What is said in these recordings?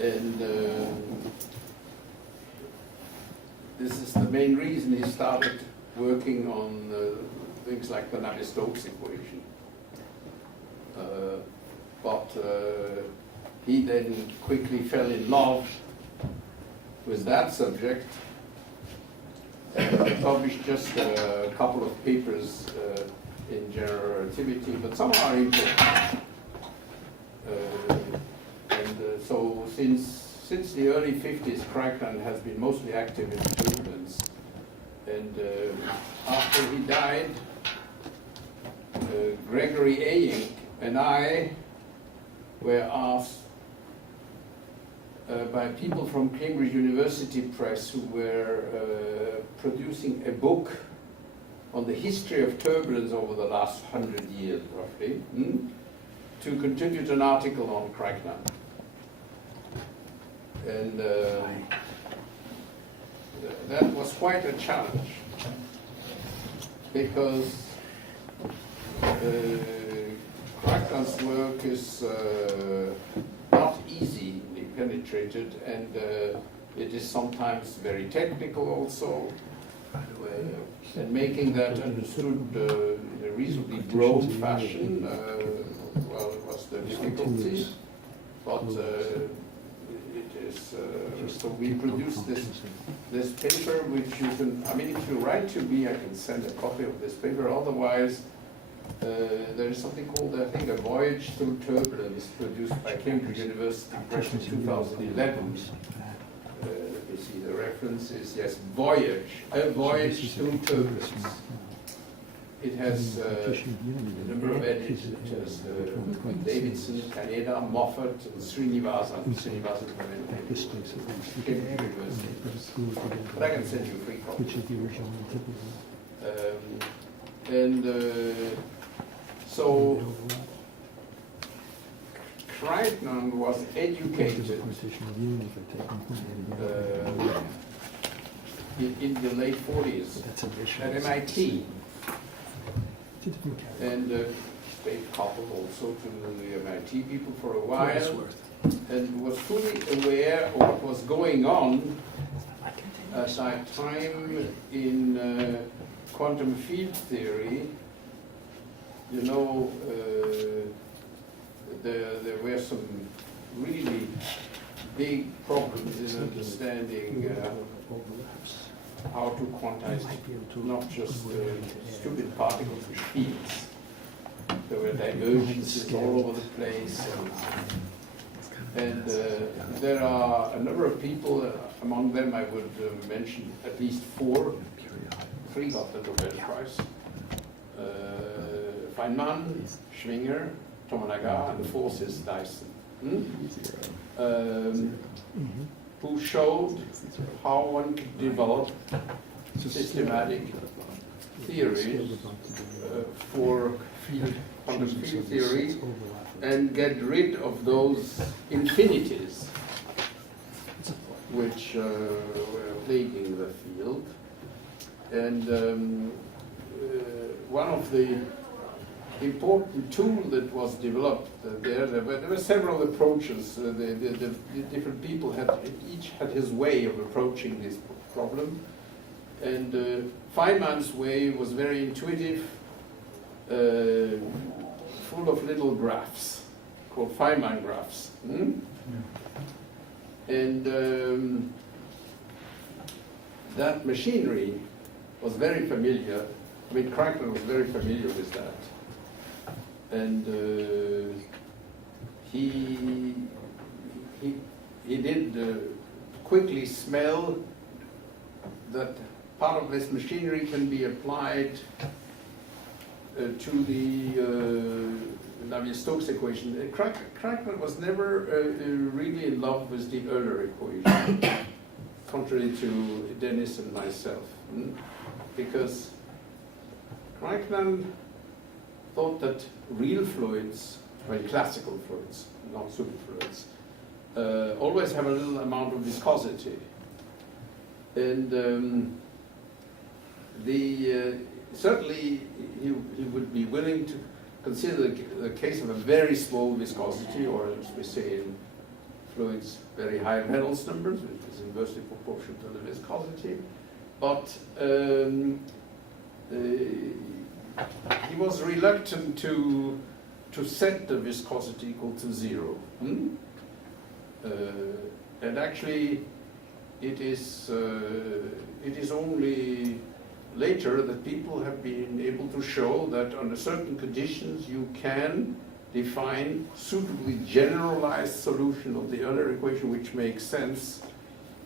And this is the main reason he started working on things like the Navier-Stokes equation. But he then quickly fell in love with that subject and published just a couple of papers in general relativity, but some are important. So since the early 50s, Kraichnan has been mostly active in turbulence. And after he died, Gregory Eying and I were asked by people from Cambridge University Press who were producing a book on the history of turbulence over the last 100 years, roughly, to contribute an article on Kraichnan. And that was quite a challenge, because Kraichnan's work is not easily penetrated, and it is sometimes very technical also, and making that understood in a reasonably broad fashion was the difficulty. But it is so we produced this paper, which you can. I mean, if you write to me, I can send a copy of this paper. Otherwise, there is something called, I think, A Voyage Through Turbulence, produced by Cambridge University Press in 2011. You see the reference is, yes, Voyage, A Voyage Through Turbulence. It has a number of editors, Davidson, Kaneda, Moffat, and Srinivasan. Srinivasan from Cambridge University. But I can send you a free copy. So Kraichnan was educated in the late 40s at MIT, and stayed coupled also to the MIT people for a while, and was fully aware of what was going on at that time in quantum field theory. You know, there were some really big problems in understanding how to quantize not just stupid particles with fields. There were divergences all over the place, and there are a number of people. Among them, I would mention at least three got the Nobel Prize. Feynman, Schwinger, Tomonaga, and the fourth is Dyson, who showed how one could develop systematic theories for quantum field theory and get rid of those infinities which were plaguing the field. And one of the important tool that was developed there were several approaches. The different people each had his way of approaching this problem, and Feynman's way was very intuitive, full of little graphs called Feynman graphs, and that machinery was very familiar. I mean, Kraichnan was very familiar with that. And he did quickly smell that part of this machinery can be applied to the Navier-Stokes equation. Kraichnan was never really in love with the Euler equation, contrary to Dennis and myself, because Kraichnan thought that real fluids, well, classical fluids, not superfluids, always have a little amount of viscosity. And certainly he would be willing to consider the case of a very small viscosity, or as we say in fluids very high Reynolds numbers, which is inversely proportional to the viscosity. But he was reluctant to set the viscosity equal to 0. And actually, it is only later that people have been able to show that under certain conditions you can define suitably generalized solution of the Euler equation, which makes sense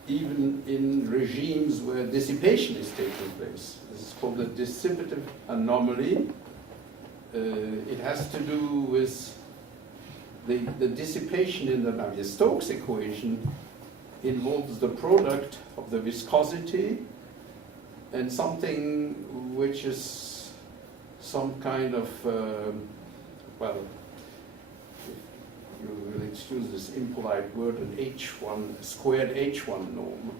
even in regimes where dissipation is taking place. This is called the dissipative anomaly. It has to do with the dissipation in the Navier-Stokes equation involves the product of the viscosity and something which is some kind of, well, you will excuse this impolite word, an H1, squared H1 norm.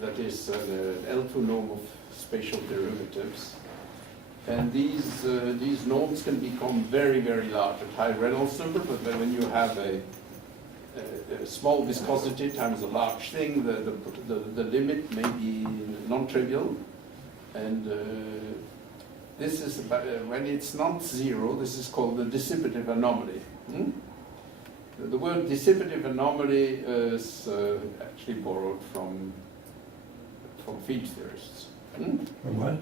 That is the L2 norm of spatial derivatives. And these norms can become very, very large at high Reynolds number, but when you have a small viscosity times a large thing, the limit may be non-trivial. And this is about, when it's not 0, this is called the dissipative anomaly. The word dissipative anomaly is actually borrowed from field theorists. From what?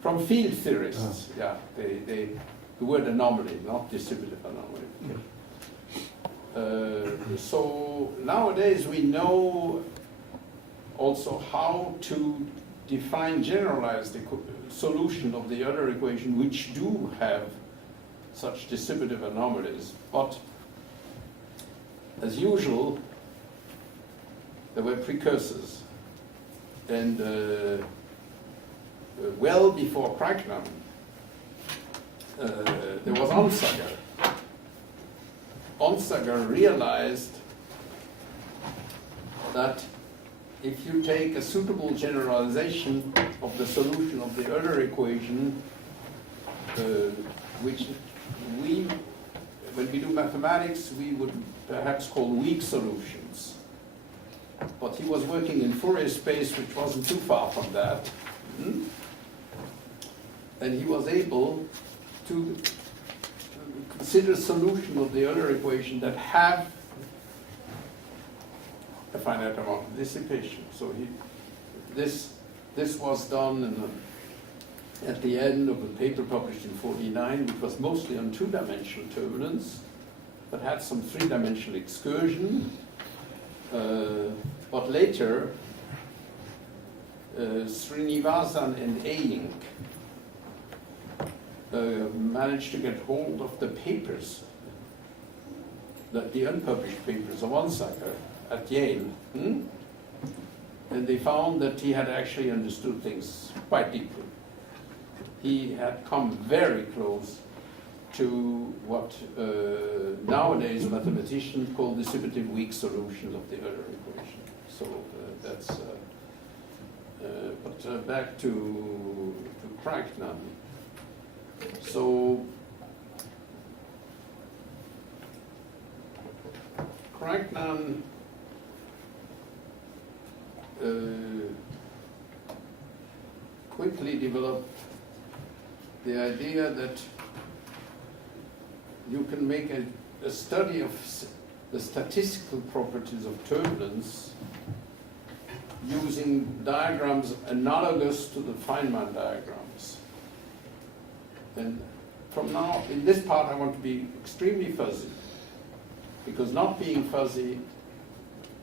From field theorists, yeah. The word anomaly, not dissipative anomaly. Okay. So nowadays we know also how to define generalized solution of the Euler equation, which do have such dissipative anomalies. But as usual, there were precursors. And well before Kraichnan, there was Onsager. Onsager realized that if you take a suitable generalization of the solution of the Euler equation, which when we do mathematics, we would perhaps call weak solutions. But he was working in Fourier space, which wasn't too far from that. And he was able to consider solution of the Euler equation that have a finite amount of dissipation. So this was done at the end of a paper published in '49, which was mostly on two-dimensional turbulence, but had some three-dimensional excursion. But later, Srinivasan and Aying managed to get hold of the papers, the unpublished papers of Onsager at Yale. And they found that he had actually understood things quite deeply. He had come very close to what nowadays mathematicians call dissipative weak solutions of the Euler equation. So that's, but back to Kraichnan. So Kraichnan quickly developed the idea that you can make a study of the statistical properties of turbulence using diagrams analogous to the Feynman diagrams. And from now, in this part, I want to be extremely fuzzy, because not being fuzzy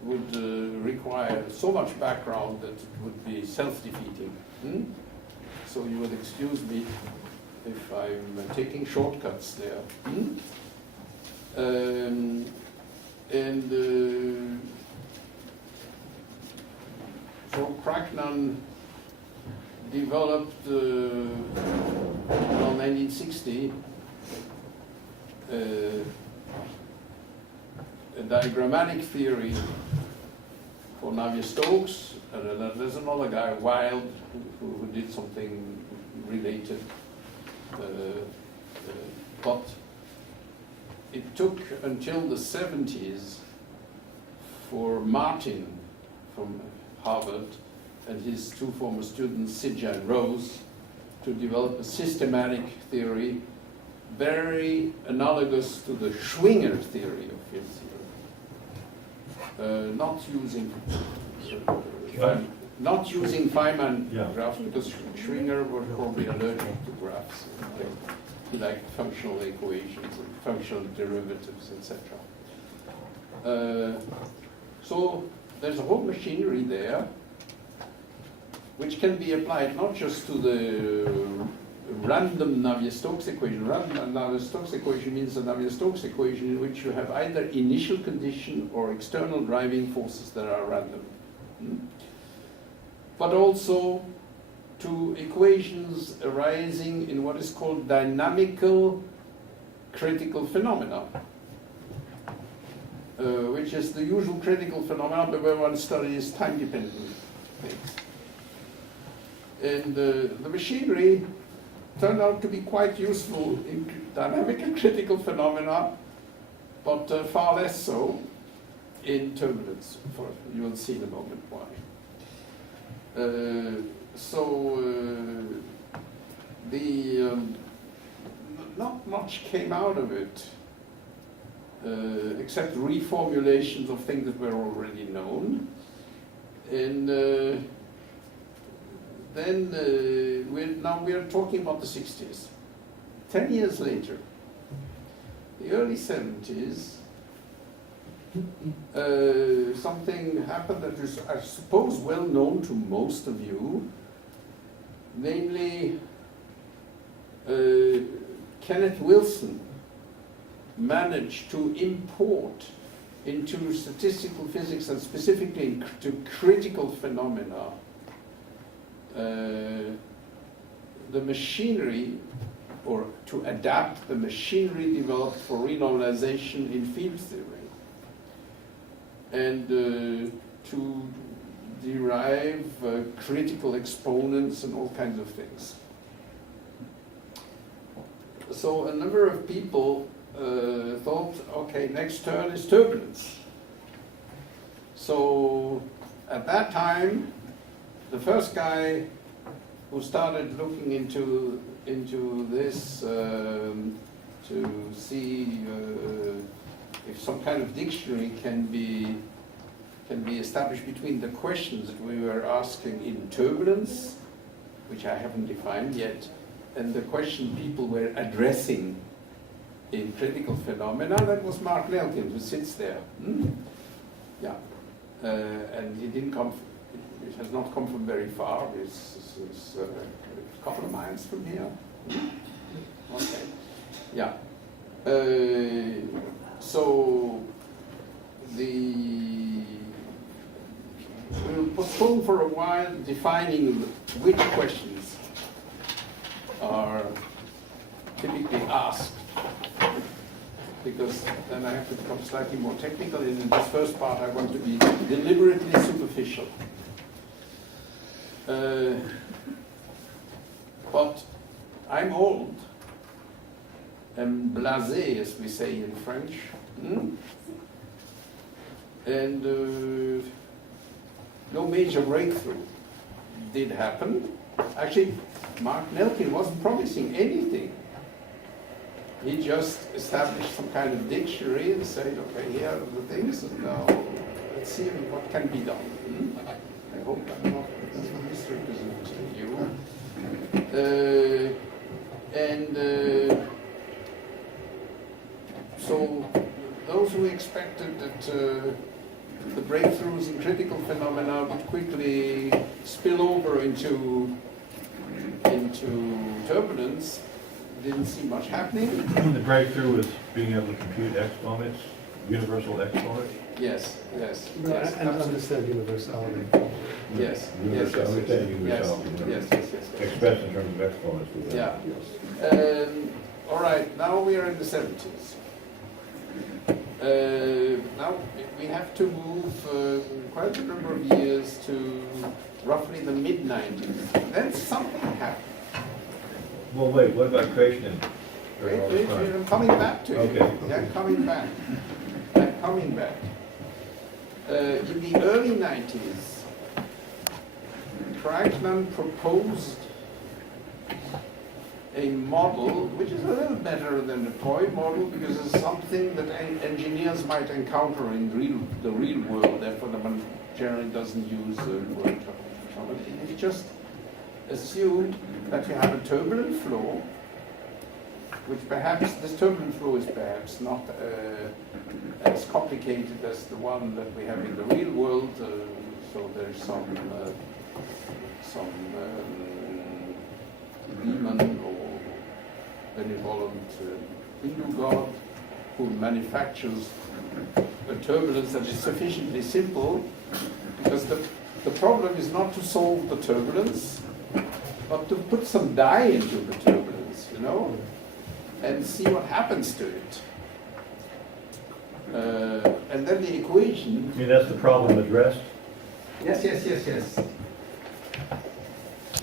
would require so much background that it would be self-defeating. So you would excuse me if I'm taking shortcuts there. So Kraichnan developed around 1960 a diagrammatic theory for Navier-Stokes. There's another guy, Wild, who did something related. But it took until the 70s for Martin from Harvard and his two former students, Sidja and Rose, to develop a systematic theory very analogous to the Schwinger theory of field theory. Not using Feynman graphs, because Schwinger was probably allergic to graphs. He liked functional equations and functional derivatives, etc. So there's a whole machinery there which can be applied not just to the random Navier-Stokes equation. Random Navier-Stokes equation means a Navier-Stokes equation in which you have either initial condition or external driving forces that are random. But also to equations arising in what is called dynamical critical phenomena, which is the usual critical phenomena where one studies time-dependent things. And the machinery turned out to be quite useful in dynamical critical phenomena, but far less so in turbulence. You will see in a moment why. Not much came out of it, except reformulations of things that were already known. And then we are talking about the 60s. 10 years later, the early 70s, something happened that is, I suppose, well known to most of you. Namely, Kenneth Wilson managed to import into statistical physics, and specifically to critical phenomena, the machinery, or to adapt the machinery developed for renormalization in field theory, and to derive critical exponents and all kinds of things. So a number of people thought, okay, next turn is turbulence. So at that time, the first guy who started looking into this to see if some kind of dictionary can be established between the questions that we were asking in turbulence, which I haven't defined yet, and the question people were addressing in critical phenomena. That was Mark Nelkin, who sits there. Yeah, and he didn't come. It has not come from very far. It's a couple of miles from here. Okay. Yeah. So we'll postpone for a while defining which questions are typically asked, because then I have to become slightly more technical, and in this first part I want to be deliberately superficial. But I'm old, and blasé, as we say in French, and no major breakthrough did happen. Actually, Mark Nelkin wasn't promising anything. He just established some kind of dictionary and said, okay, here are the things, and now let's see what can be done. I hope I'm not misrepresenting you. So those who expected that the breakthroughs in critical phenomena would quickly spill over into turbulence didn't see much happening. The breakthrough was being able to compute exponents, universal exponents. Yes. And understand universality. Yes. Universality. Yes. Expressed in terms of exponents. Yeah. All right. Now we are in the 70s. Now we have to move quite a number of years to roughly the mid-90s. Then something happened. Well, wait. What about Kraichnan? Wait, I'm coming back to it. Okay. Yeah, I'm coming back. In the early 90s, Kraichnan proposed a model which is a little better than the toy model because it's something that engineers might encounter in the real world, therefore the man generally doesn't use the word terminology. He just assumed that you have a turbulent flow, which perhaps, this turbulent flow is perhaps not as complicated as the one that we have in the real world, so there's some demon or benevolent Hindu god who manufactures a turbulence that is sufficiently simple, because the problem is not to solve the turbulence, but to put some dye into the turbulence, you know, and see what happens to it. And then the equation... I mean, that's the problem addressed? Yes.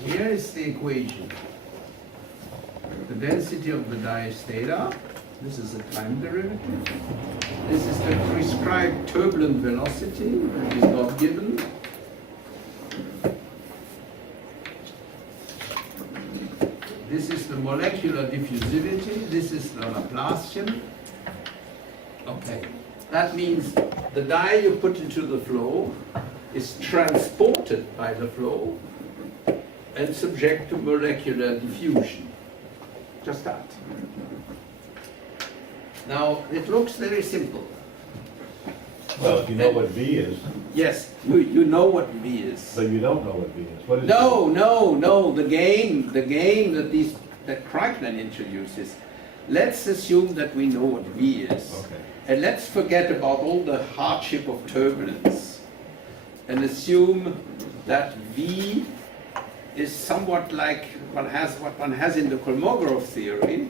Here is the equation. The density of the dye is theta. This is the time derivative. This is the prescribed turbulent velocity, which is not given. This is the molecular diffusivity. This is the Laplacian. Okay. That means the dye you put into the flow is transported by the flow and subject to molecular diffusion. Just that. Now, it looks very simple. Well, if you know what V is, Yes, you know what V is. but you don't know what V is. What is No. The game that Kraichnan introduces. Let's assume that we know what V is. Okay. And let's forget about all the hardship of turbulence. And assume that V is somewhat like what one has in the Kolmogoroff theory.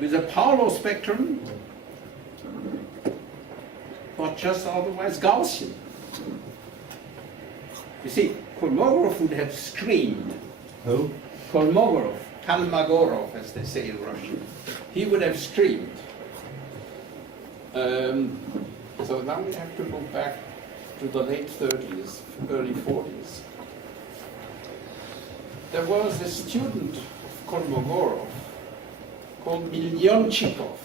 With a Paolo spectrum, but just otherwise Gaussian. You see, Kolmogoroff would have screamed. Who? Kolmogoroff, as they say in Russian. He would have screamed. So now we have to go back to the late 30s, early 40s. There was a student of Kolmogoroff called Milyonchikov.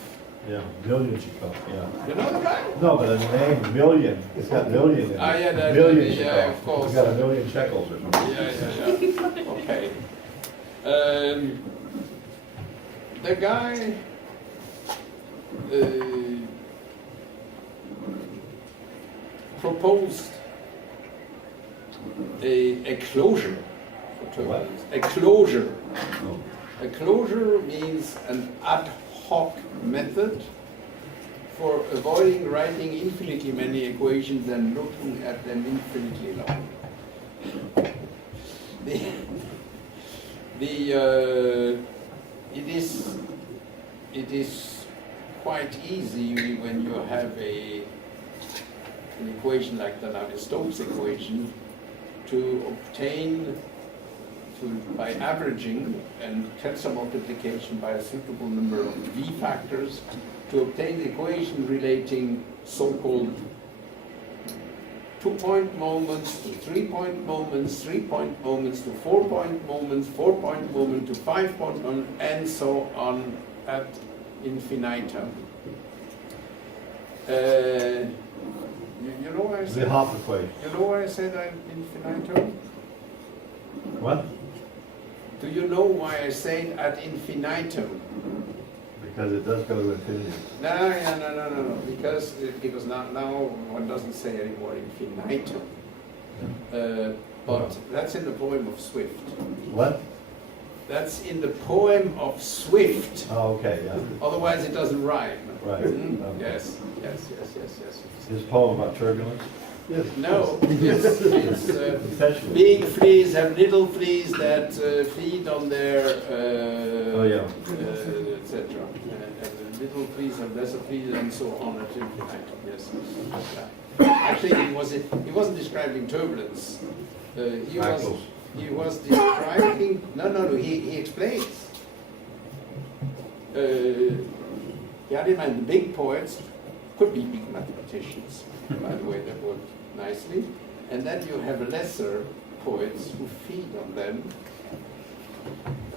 Yeah, Millionchikov, yeah. You know the guy? No, but the name Million, it's got million in it. Ah, yeah, that- Millionchikov. yeah, of course. It's got a million shekels or something. Yeah. Okay. The guy proposed a closure for turbulence. A closure. Oh. A closure means an ad hoc method for avoiding writing infinitely many equations and looking at them infinitely long. It is quite easy when you have an equation like the Navier-Stokes equation to obtain, by averaging and tensor multiplication by a suitable number of V factors, to obtain the equation relating so-called 2-point moments to 3-point moments, 3-point moments to 4-point moments, 4-point moment to 5-point moment, and so on ad infinitum. You know why I The said? Hopf equation. You know why I said ad infinitum? What? Do you know why I say ad infinitum? Because it does go to infinity. No. Because now one doesn't say anymore infinitum. But that's in the poem of Swift. What? That's in the poem of Swift. Oh, okay, yeah. Otherwise, it doesn't rhyme. Right. Mm? Okay. Yes. His poem about turbulence? Yes. No, it's Essentially. big fleas have little fleas that feed on their etc. And little fleas have lesser fleas, and so on at infinitum. Yes. Yeah. Actually, he wasn't describing turbulence. He was describing. No. He explains. he had in mind the big poets could be big mathematicians, by the way, that worked nicely. And then you have lesser poets who feed on them.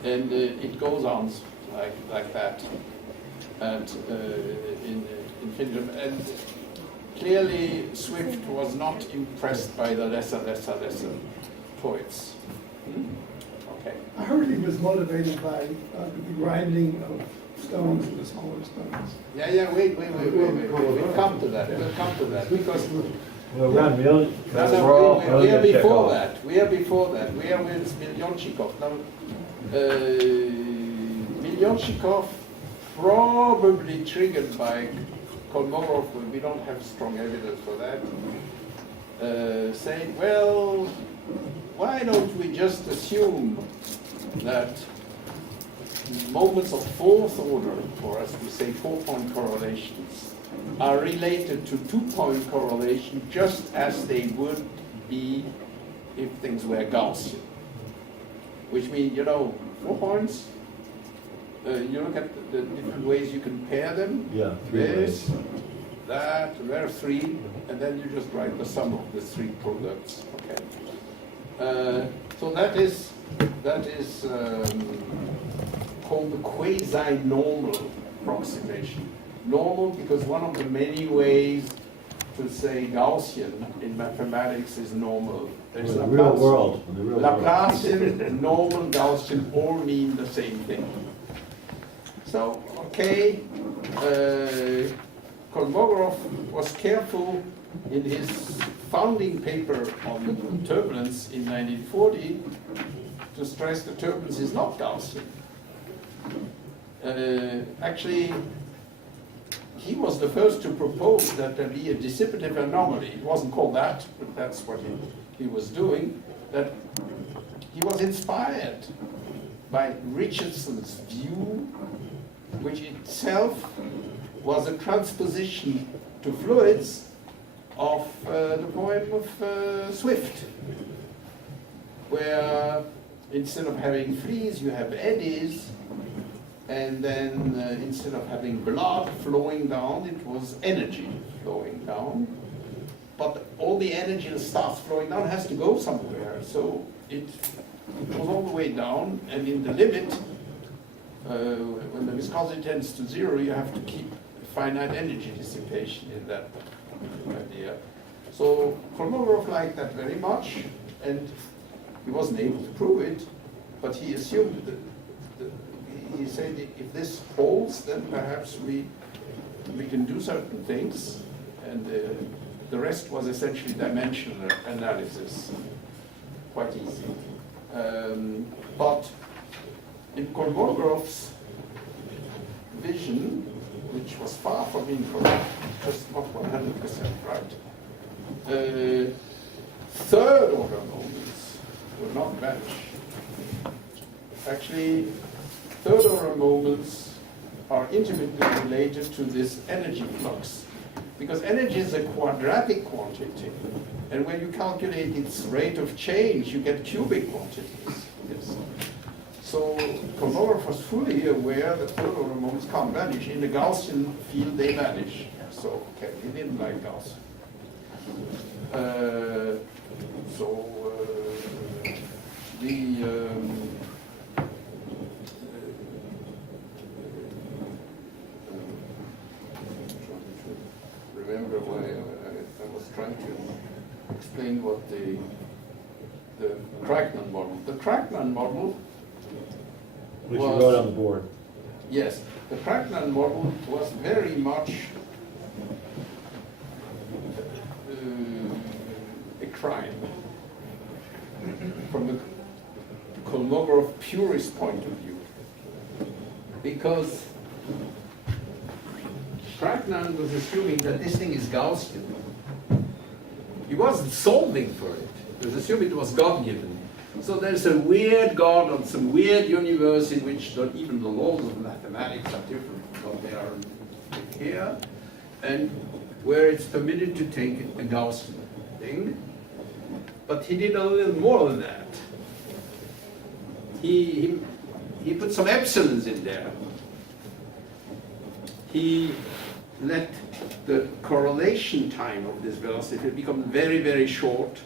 And it goes on like that at, in infinitum. And clearly Swift was not impressed by the lesser poets. Okay. I heard he was motivated by the grinding of stones into smaller stones. Yeah, wait. We'll come to that. Because Well, around million. we are before that. We are with Milyonchikov. Now, Milyonchikov, probably triggered by Kolmogoroff, we don't have strong evidence for that, saying, well, why don't we just assume that moments of fourth order, or as we say, 4-point correlations, are related to 2-point correlation just as they would be if things were Gaussian. Which means, 4 points, you look at the different ways you can pair them. Yeah, 3 ways. This, that, there are 3, and then you just write the sum of the 3 products. Okay. So that is called the quasi-normal approximation. Normal because one of the many ways to say Gaussian in mathematics is normal. There's The real world. Laplacian, normal, Gaussian all mean the same thing. So, okay, Kolmogoroff was careful in his founding paper on turbulence in 1940 to stress that turbulence is not Gaussian. Actually, he was the first to propose that there be a dissipative anomaly. It wasn't called that, but that's what he was doing. That he was inspired by Richardson's view, which itself was a transposition to fluids of the poem of Swift, where instead of having fleas, you have eddies, and then instead of having blood flowing down, it was energy flowing down. But all the energy that starts flowing down has to go somewhere, so it goes all the way down, and in the limit, when the viscosity tends to 0, you have to keep finite energy dissipation in that idea. So Kolmogoroff liked that very much, and he wasn't able to prove it, but he assumed that he said if this holds, then perhaps we can do certain things, and the rest was essentially dimensional analysis, quite easy. But in Kolmogoroff's vision, which was far from being correct, just not 100% right, third order moments will not vanish. Actually, third order moments are intimately related to this energy flux, because energy is a quadratic quantity, and when you calculate its rate of change, you get cubic quantities. Yes. So Kolmogoroff was fully aware that third order moments can't vanish. In the Gaussian field, they vanish. So okay, he didn't like Gauss. Remember why I was trying to explain what the Kraichnan model. The Kraichnan model, Which you wrote on the board. yes, the Kraichnan model was very much a crime from the Kolmogoroff purist point of view, because Kraichnan was assuming that this thing is Gaussian. He wasn't solving for it. He was assuming it was God-given. So there's a weird God on some weird universe in which not even the laws of mathematics are different from what they are here, and where it's permitted to take a Gaussian thing. But he did a little more than that. He put some epsilons in there. he let the correlation time of this velocity become very, very short,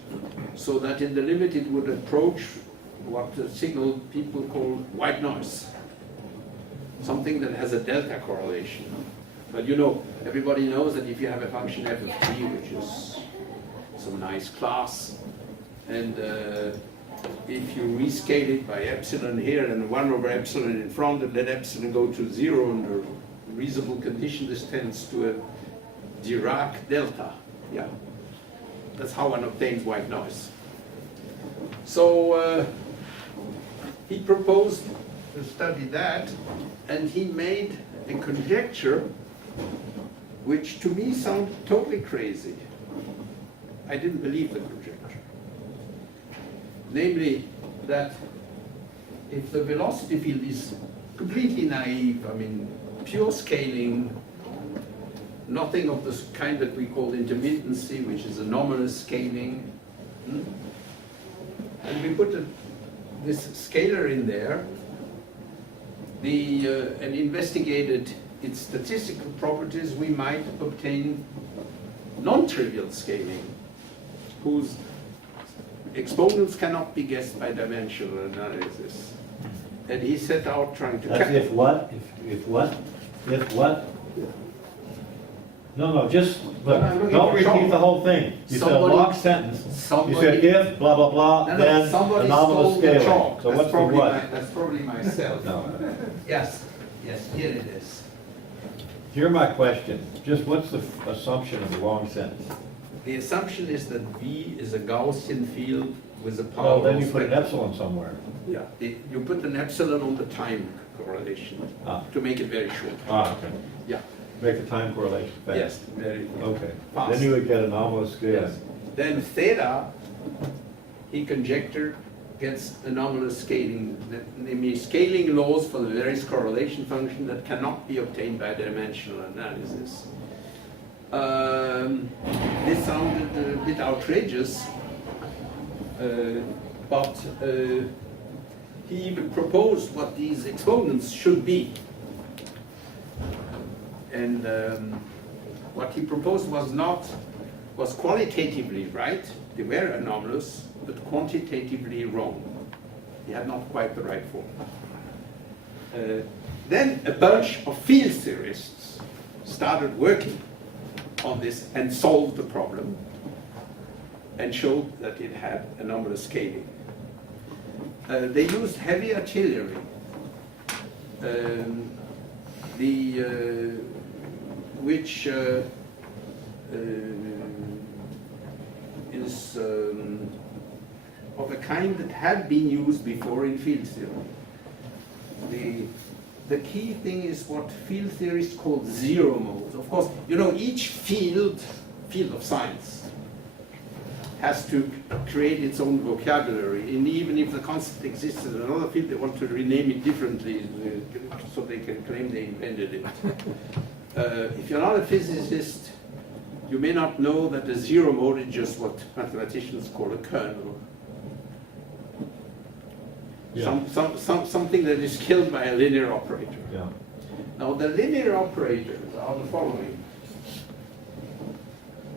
so that in the limit it would approach what the signal people call white noise, something that has a delta correlation. But you know, everybody knows that if you have a function f of t, which is some nice class, and if you rescale it by epsilon here and 1 over epsilon in front and let epsilon go to 0 under reasonable condition, this tends to a Dirac delta. Yeah, that's how one obtains white noise. So he proposed to study that, and he made a conjecture which to me sounded totally crazy. I didn't believe the conjecture. Namely, that if the velocity field is completely naive, I mean, pure scaling, nothing of this kind that we call intermittency, which is anomalous scaling, and we put this scalar in there, and investigated its statistical properties, we might obtain non-trivial scaling, whose exponents cannot be guessed by dimensional analysis. And he set out trying to... That's if what? If what? If what? No, just, look, don't repeat the whole thing. You said a long sentence. You said if, blah, blah, blah, then anomalous scaling. So what's the what? That's probably myself. No. Yes, here it is. Here's my question. Just what's the assumption of the long sentence? The assumption is that V is a Gaussian field with a power. Well, then you of put an spectrum. epsilon somewhere. Yeah, you put an epsilon on the time correlation to make it very short. Okay. Yeah. Make the time correlation fast. Yes, very Okay. fast. Then you would get anomalous scaling. Yes. Then theta, he conjectured, gets anomalous scaling, namely scaling laws for the various correlation function that cannot be obtained by dimensional analysis. This sounded a bit outrageous, but he even proposed what these exponents should be. And what he proposed was qualitatively right. They were anomalous, but quantitatively wrong. He had not quite the right form. Then a bunch of field theorists started working on this and solved the problem and showed that it had anomalous scaling. They used heavy artillery. Which is of a kind that had been used before in field theory. The key thing is what field theorists call zero modes. Of course, you know, each field of science has to create its own vocabulary, and even if the concept exists in another field, they want to rename it differently so they can claim they invented it. If you're not a physicist, you may not know that the zero mode is just what mathematicians call a kernel. Yeah. Something that is killed by a linear operator. Yeah. Now the linear operators are the following.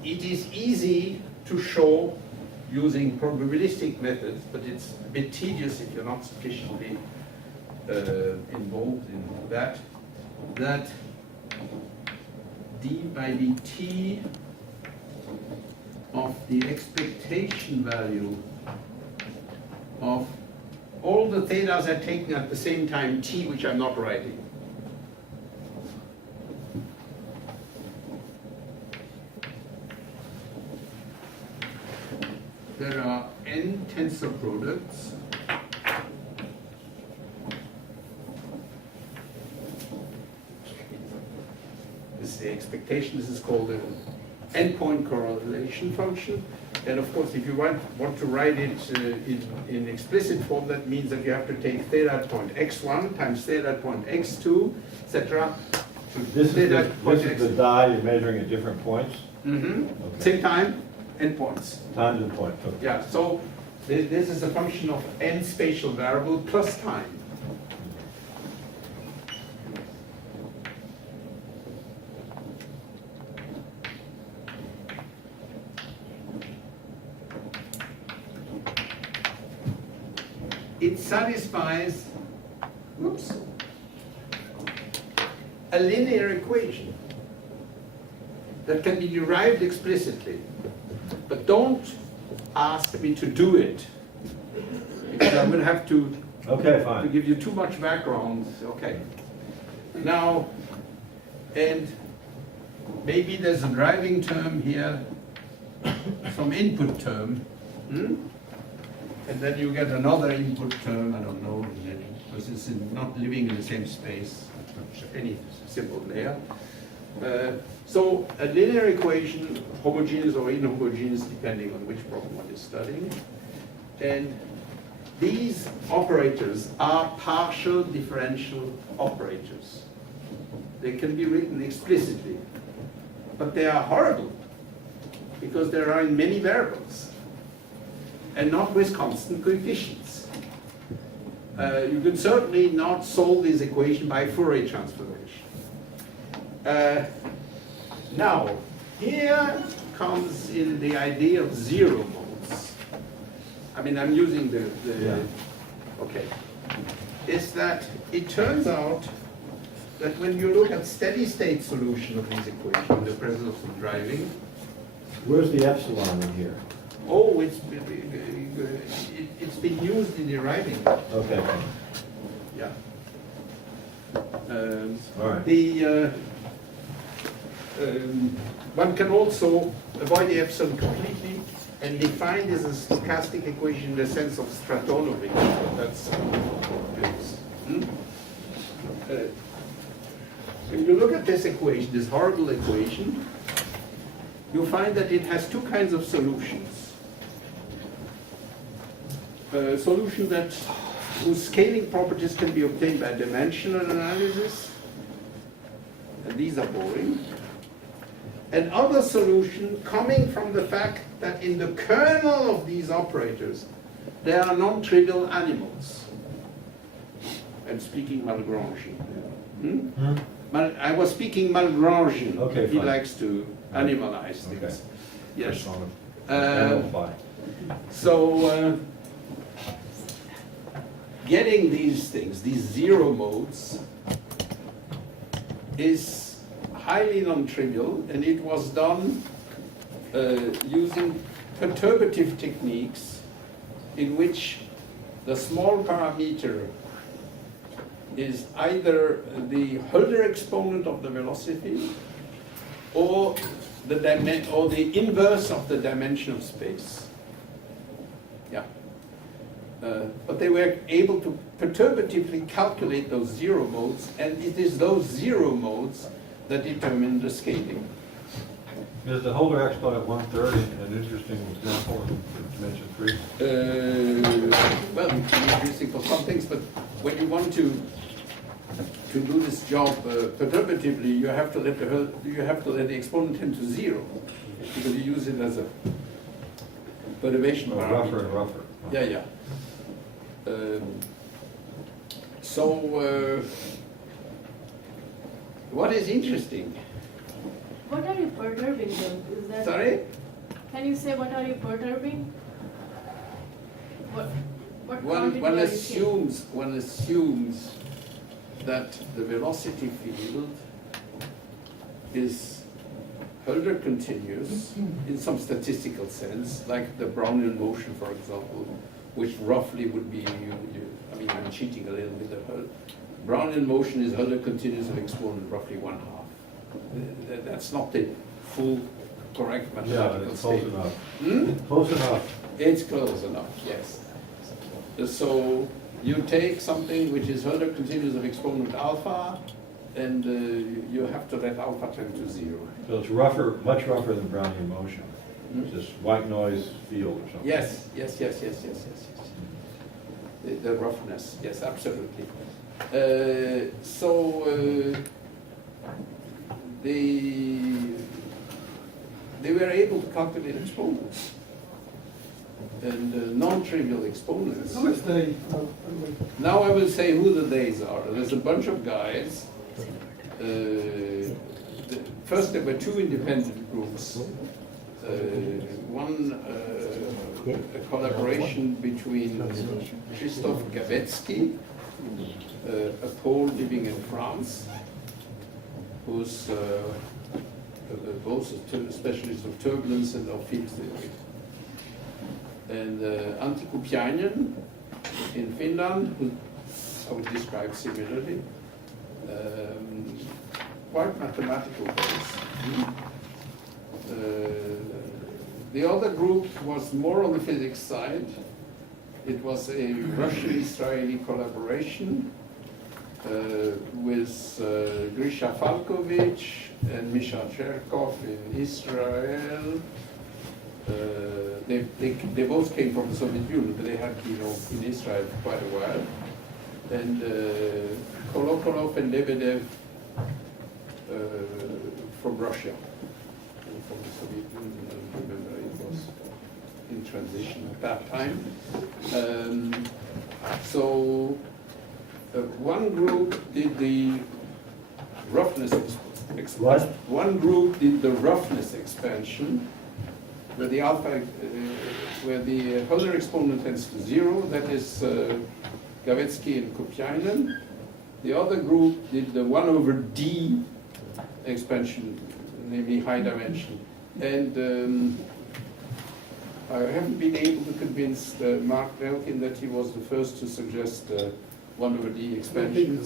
It is easy to show using probabilistic methods, but it's a bit tedious if you're not sufficiently involved in that d by dt of the expectation value of all the thetas are taken at the same time t, which I'm not writing. There are n tensor products. This is the expectation. This is called an endpoint correlation function. And of course, if you want to write it in explicit form, that means that you have to take theta at point x1 times theta at point x2, etc. This is the die you're measuring at different points? Mm-hmm. Okay. Same time, endpoints. Times and point. Okay. Yeah, so this is a function of n spatial variable plus time. it satisfies, whoops, a linear equation that can be derived explicitly. But don't ask me to do it, because I will have to Okay, fine. give you too much background. Okay. Now, and maybe there's a driving term here, some input term, and then you get another input term, I don't know, because it's not living in the same space, any simple layer. So a linear equation, homogeneous or inhomogeneous, depending on which problem one is studying. And these operators are partial differential operators. They can be written explicitly, but they are horrible because they are in many variables and not with constant coefficients. You can certainly not solve this equation by Fourier transformation. Now, here comes in the idea of zero modes. I mean, I'm using okay. Is that it turns out that when you look at steady state solution of these equations in the presence of some driving. Where's the epsilon in here? Oh, it's been used in deriving. Okay. Yeah. All right. One can also avoid the epsilon completely and define this as a stochastic equation in the sense of Stratonovic. That's when you look at this equation, this horrible equation, you find that it has two kinds of solutions. A solution whose scaling properties can be obtained by dimensional analysis, and these are boring. Another solution coming from the fact that in the kernel of these operators, there are non-trivial animals. I'm speaking Malgrangian. I was speaking Malgrangian. Okay, he fine. likes to animalize things. Okay. Yes. Amplify. So getting these things, these zero modes, is highly non-trivial, and it was done using perturbative techniques in which the small parameter is either the Hölder exponent of the velocity or the inverse of the dimension of space. Yeah. But they were able to perturbatively calculate those zero modes, and it is those zero modes that determine the scaling. Is the Hölder exponent 1/3 an interesting example in dimension 3? Well, it's interesting for some things, but when you want to do this job perturbatively, you have to let the exponent tend to 0, because you use it as a perturbation parameter. Rougher and rougher. Yeah. What is interesting? What are you perturbing them? Is that? Sorry? Can you say what are you perturbing? What One quantity are you assumes that the velocity field is Hölder continuous in some statistical sense, like the Brownian motion, for example, which roughly would be, I mean, I'm cheating a little bit of Hölder. Brownian motion is Hölder continuous of exponent roughly 1/2. That's not the full correct mathematical Yeah, it's close statement. enough. Close enough. It's close enough, yes. So you take something which is Hölder continuous of exponent alpha, and you have to let alpha tend to 0. So it's rougher, much rougher than Brownian motion. It's just white noise field or something. Yes. The roughness, yes, absolutely. They were able to calculate exponents and non-trivial exponents. Who is they? Now I will say who the theys are. There's a bunch of guys. First there were two independent groups. a collaboration between Christoph Gavetzky, a Pole living in France, who's both a specialist of turbulence and of field theory, and Antti Kupiainen in Finland, who I would describe similarly, quite mathematical base. The other group was more on the physics side. It was a Russian-Israeli collaboration with Grisha Falkovich and Misha Cherkov in Israel. They both came from the Soviet Union, but they had been in Israel for quite a while. And Kolmogoroff and Lebedev from Russia, from the Soviet Union. I remember it was in transition at that time. So one group did the roughness expansion. One group did the roughness expansion, where the alpha, where the Hölder exponent tends to 0. That is Gavetzky and Kupiainen. The other group did the 1/d expansion, namely high dimension. And I haven't been able to convince Mark Belkin that he was the first to suggest 1/d expansion.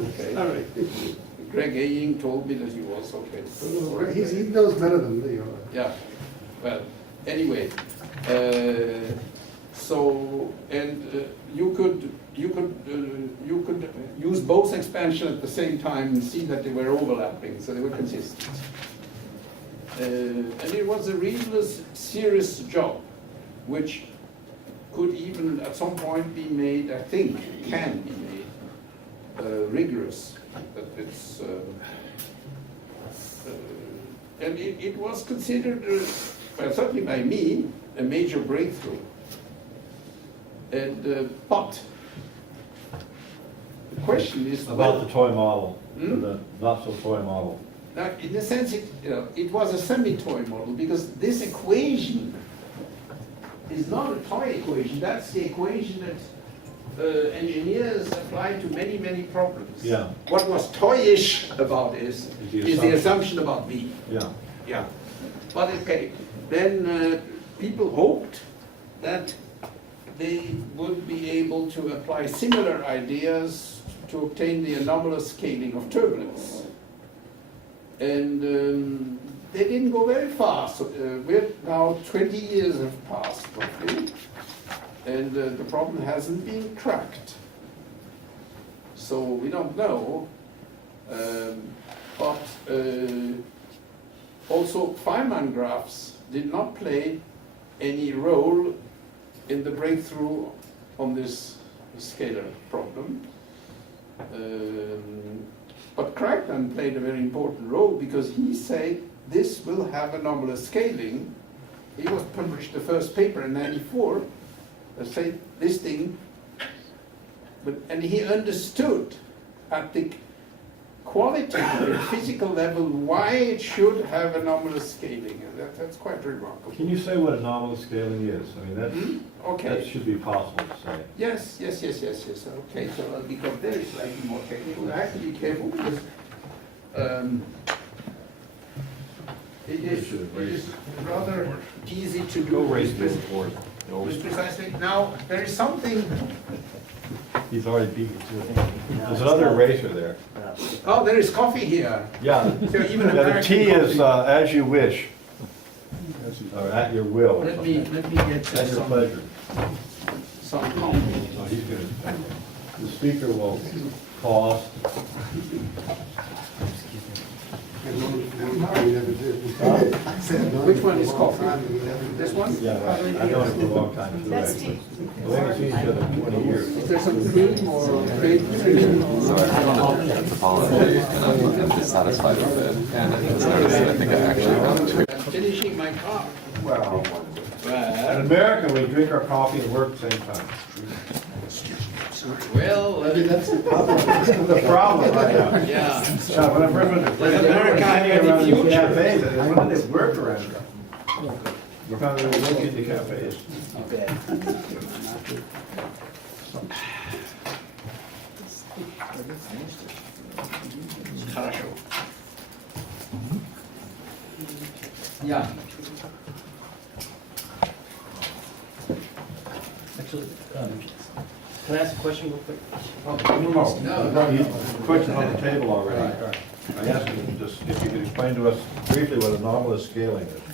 Okay. All right. Greg Aying told me that he was okay. He knows better than me. Yeah. Well, anyway, so and you could use both expansion at the same time and see that they were overlapping, so they were consistent. And it was a real serious job, which could even at some point be made, I think, can be made rigorous. That it's and it was considered, well, certainly by me, a major breakthrough. And but the question is about the toy model, the not so toy model. Now, in a sense, it was a semi-toy model, because this equation is not a toy equation. That's the equation that engineers apply to many, many problems. Yeah. What was toyish about is the assumption about B. Yeah. Yeah. But okay, then people hoped that they would be able to apply similar ideas to obtain the anomalous scaling of turbulence. And they didn't go very far. So, we're now 20 years have passed, roughly, and the problem hasn't been cracked. So we don't know. But also Feynman graphs did not play any role in the breakthrough on this scalar problem. But Kraichnan played a very important role, because he said this will have anomalous scaling. He was published the first paper in '94 that said this thing, and he understood at the qualitative physical level why it should have anomalous scaling. And that's quite remarkable. Can you say what anomalous scaling is? I mean, that's, Okay. that should be possible to say. Yes. Okay, so I'll become very slightly more technical. I have to be careful, because it is rather easy to do with precisely. Now, there is something. He's already beat you to it. There's another eraser there. Oh, there is coffee here. Yeah. So even Yeah, the American tea is coffee. as you wish, or at your will. or Let me something. get At your pleasure. some coffee. Oh, he's gonna, the speaker will pause. Which one is coffee? This one? Yeah, I've known him for a long time too. That's actually. tea. We haven't seen each other in 20 years. Is there some cream or cream? Sorry, I don't know if that's a policy, and I'm dissatisfied with it. And I think I actually want to. I'm finishing my car. Well, in Well, America, we drink our coffee and work at the same time. That's the problem. The problem, I have. yeah. When I first went to France, America had I any around these future? cafes, and when did they work around? We're finding we're looking into cafes. Хорошо. Yeah. Actually, can I ask a question real quick? Question on the table already. I asked you just if you could explain to us briefly what anomalous scaling is.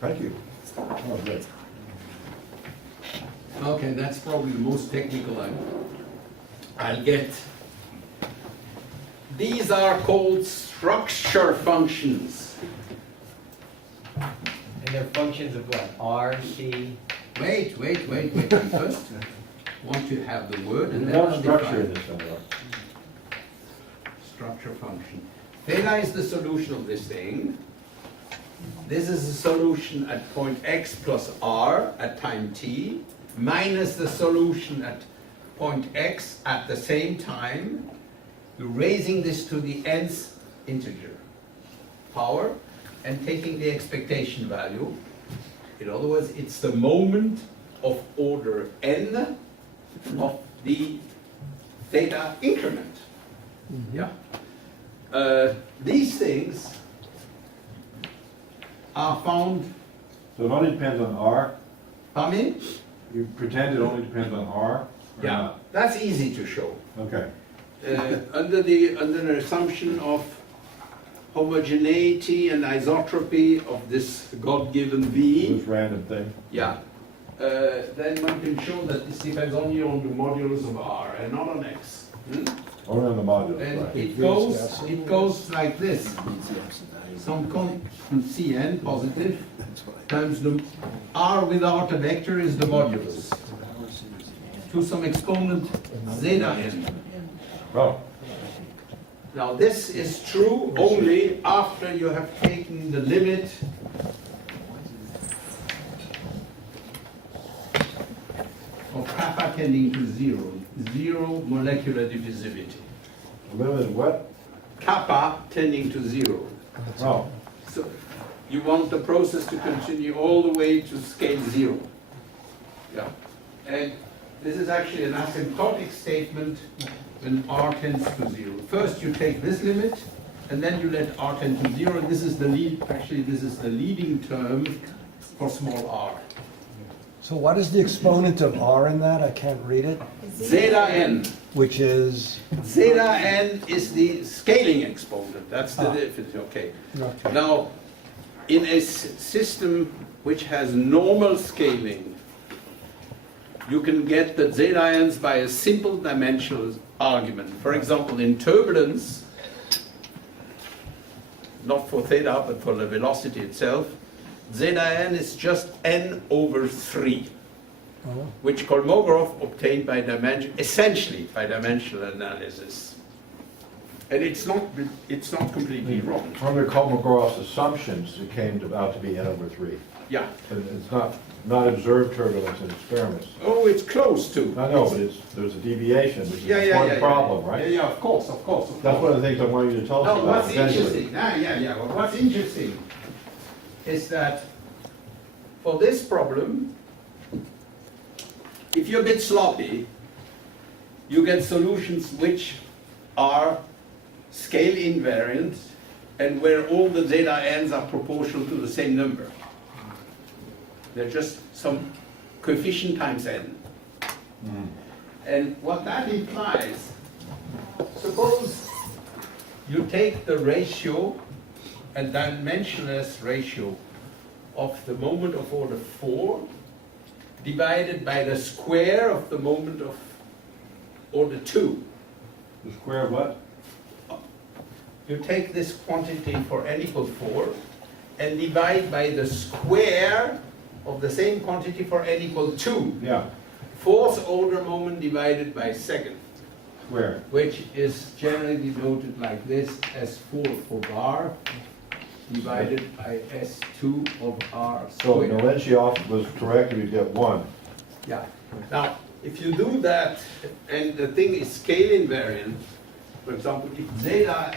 Thank you. Oh, good. Okay, that's probably the most technical I'll get. These are called structure functions. And they're functions of what? R, C? Wait. First, want to have the word and There's then no I'll structure define. in this somewhere. Structure function. Theta is the solution of this thing. This is the solution at point x plus r at time t, minus the solution at point x at the same time. You're raising this to the nth integer power and taking the expectation value. In other words, it's the moment of order n of the theta increment. Yeah. These things are found. So it only depends on R? Pardon me? You pretend it only depends on R? or Yeah, not? that's easy to show. Okay. Under an assumption of homogeneity and isotropy of this God-given V, This random thing? yeah, then one can show that this depends only on the modulus of R and not on X. Only on the modulus, And right? it goes like this. Some constant Cn positive times the R without a vector is the modulus to some exponent zeta n. Oh, Now this is true only after you have taken the limit of kappa tending to zero molecular divisivity. limited what? Kappa tending to zero. Oh, So you want the process to continue all the way to scale zero. Yeah. And this is actually an asymptotic statement when R tends to zero. First you take this limit and then you let R tend to zero, and this is the leading term for small r. So what is the exponent of R in that? I can't read it. Zeta n. Which is, Zeta n is the scaling exponent. That's the definition. Okay. okay. Now, in a system which has normal scaling, you can get the zeta n's by a simple dimensional argument. For example, in turbulence, not for theta, but for the velocity itself, zeta n is just n over 3. Oh. Which Kolmogoroff obtained by essentially by dimensional analysis. And it's not completely wrong. under Kolmogoroff's assumptions, it came out to be n over 3. Yeah. And it's not observed turbulence in experiments. Oh, it's close to. I know, but there's a deviation, which is one problem, right? Yeah, of course. That's one of the things I want you to tell us No, about what's eventually. interesting, well, what's interesting is that for this problem, if you're a bit sloppy, you get solutions which are scale invariant and where all the zeta n's are proportional to the same number. They're just some coefficient times n. And what that implies, suppose you take the ratio, a dimensionless ratio of the moment of order 4 divided by the square of the moment of order 2. The square of what? You take this quantity for n equals 4 and divide by the square of the same quantity for n equal 2. Yeah, Fourth order moment divided by second, where? which is generally denoted like this, S4 of R divided by S2 of R So squared. Laurentiev was correct, you get 1. Yeah. Now, if you do that, and the thing is scale invariant, for example, if zeta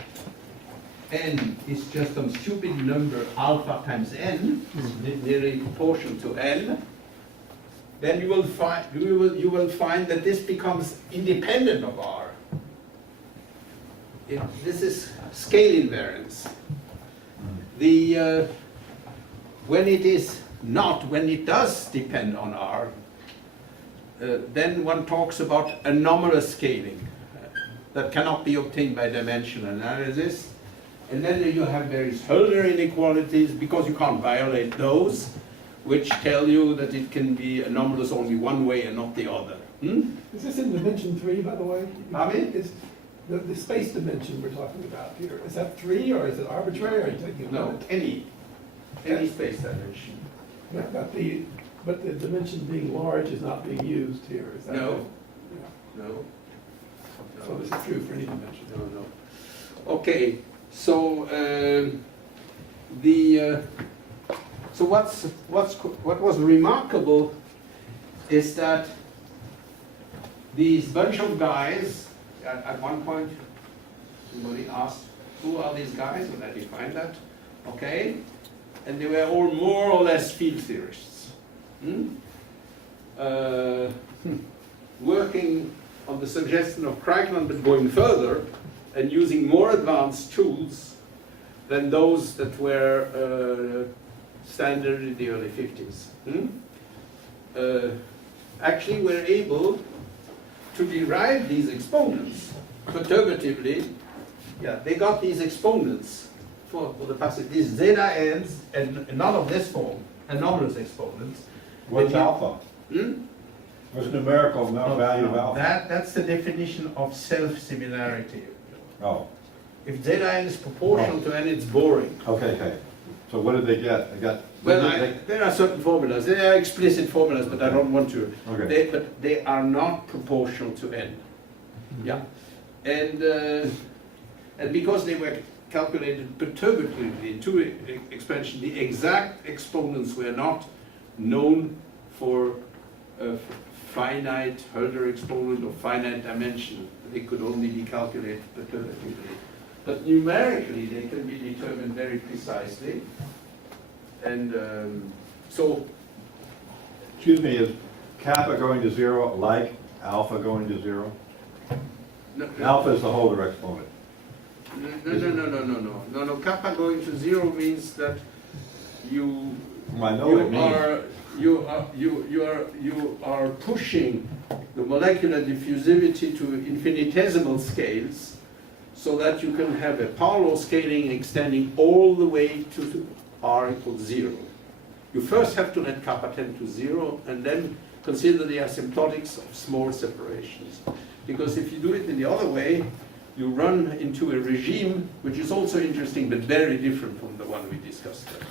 n is just some stupid number alpha times n, nearly proportional to n, then you will find that this becomes independent of R. This is scale invariance. When it does depend on R, then one talks about anomalous scaling that cannot be obtained by dimensional analysis. And then you have various Hölder inequalities because you can't violate those, which tell you that it can be anomalous only one way and not the other. Is this in dimension 3, by the way? Pardon me? Is the space dimension we're talking about here, is that 3 or is it arbitrary, or are you taking a No, limit? any space dimension. Yeah, but the dimension being large is not being used here, is that? No. right? Yeah. No. So this is true for any dimension. No. Okay, so so what was remarkable is that these bunch of guys, at one point, somebody asked, who are these guys? And I defined that. Okay, and they were all more or less field theorists, working on the suggestion of Kraichnan, but going further and using more advanced tools than those that were standard in the early 50s. Actually, we're able to derive these exponents perturbatively. Yeah, they got these exponents for the passage, these zeta n's, and none of this form, anomalous exponents. What's And you- alpha? What's numerical value of alpha? That's the definition of self-similarity. Oh, If zeta n is proportional to n, it's boring. okay. So what did they get? They got. Well, there are certain formulas. There are explicit formulas, but I don't want to. Okay. But they are not proportional to n. Yeah, and because they were calculated perturbatively in two expansion, the exact exponents were not known for a finite Hölder exponent or finite dimension. They could only be calculated perturbatively. But numerically, they can be determined very precisely. And so, Excuse me, is kappa going to 0 like alpha going to 0? no, Alpha is the Hölder exponent. No. Kappa going to 0 means that you I know what it means. you are pushing the molecular diffusivity to infinitesimal scales, so that you can have a power law scaling extending all the way to r equals 0. You first have to let kappa tend to 0, and then consider the asymptotics of small separations. Because if you do it in the other way, you run into a regime which is also interesting, but very different from the one we discussed there.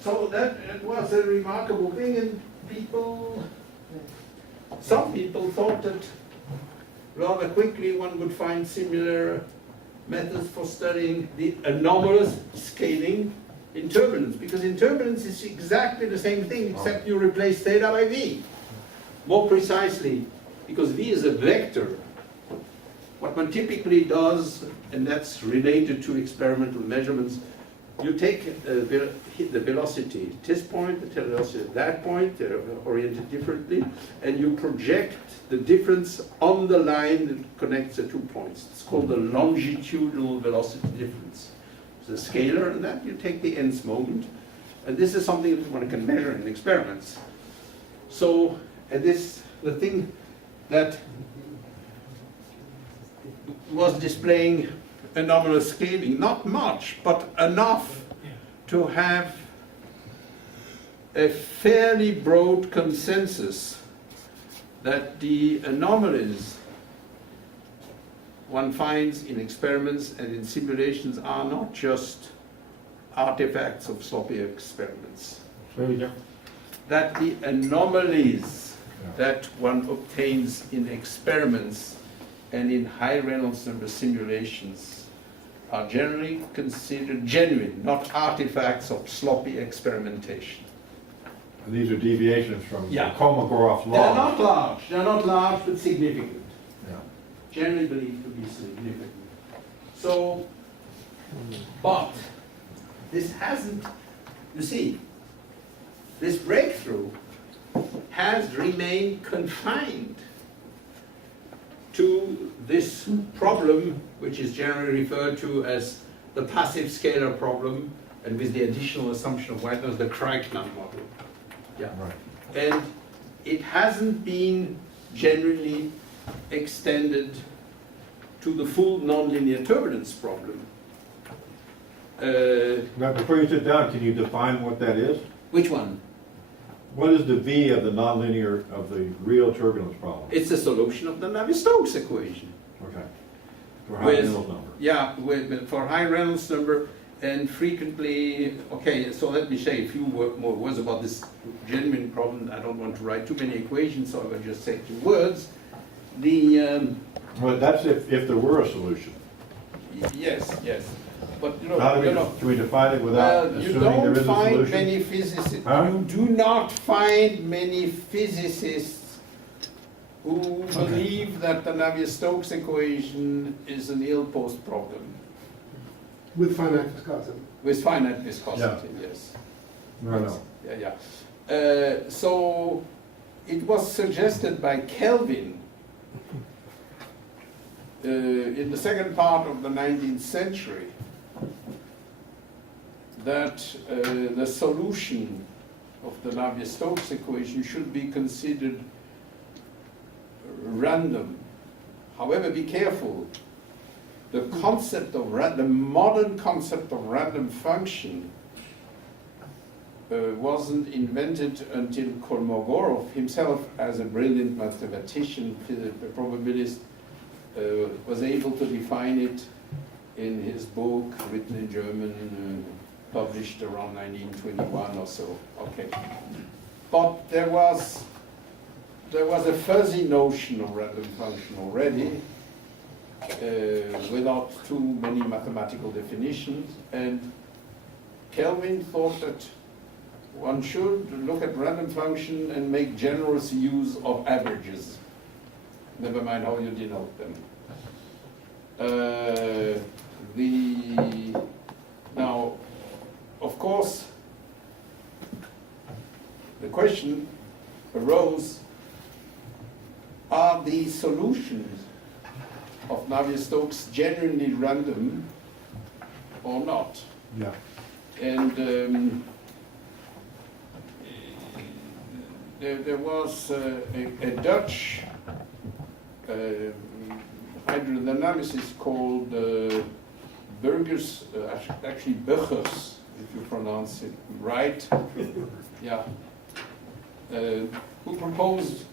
So that was a remarkable thing, and some people thought that rather quickly one would find similar methods for studying the anomalous scaling in turbulence, because in turbulence it's exactly the same thing, except you replace theta by v. More precisely, because v is a vector. What one typically does, and that's related to experimental measurements, you take the velocity at this point, the velocity at that point, they're oriented differently, and you project the difference on the line that connects the 2 points. It's called the longitudinal velocity difference. It's a scalar, and that you take the nth moment, and this is something that one can measure in experiments. So, and this, the thing that was displaying anomalous scaling, not much, but enough to have a fairly broad consensus that the anomalies one finds in experiments and in simulations are not just artifacts of sloppy experiments. Say it again. That the anomalies that one obtains in experiments and in high Reynolds number simulations are generally considered genuine, not artifacts of sloppy experimentation. And these are deviations from the Yeah. Kolmogoroff law. They're not large, but significant. Yeah. Generally believed to be significant. So, but this hasn't, you see, this breakthrough has remained confined to this problem, which is generally referred to as the passive scalar problem, and with the additional assumption of whiteness, the Kraichnan model. Yeah. Right. And it hasn't been generally extended to the full nonlinear turbulence problem. Now, before you sit down, can you define what that is? Which one? What is the V of the nonlinear, of the real turbulence problem? It's a solution of the Navier-Stokes equation. Okay. For high With- Reynolds number. Yeah, for high Reynolds number, and frequently, okay, so let me say a few more words about this genuine problem. I don't want to write too many equations, so I will just say 2 words. Well, that's if there were a solution. Yes, but How do we, can we define it without well, you assuming there don't is a find solution? many physicists. Huh? You do not find many physicists who believe that the Navier-Stokes equation is an ill-posed problem With finite viscosity. with finite viscosity. Yes. No. Yeah. So it was suggested by Kelvin in the second part of the 19th century that the solution of the Navier-Stokes equation should be considered random. However, be careful. The concept of the modern concept of random function wasn't invented until Kolmogoroff himself, as a brilliant mathematician, probabilist, was able to define it in his book, written in German, published around 1921 or so. Okay, but there was a fuzzy notion of random function already, without too many mathematical definitions, and Kelvin thought that one should look at random function and make generous use of averages. Never mind how you denote them. Now, of course, the question arose, are these solutions of Navier-Stokes genuinely random or not? Yeah. And there was a Dutch hydrodynamicist called Burgers, actually Burgers, if you pronounce it right, yeah, who proposed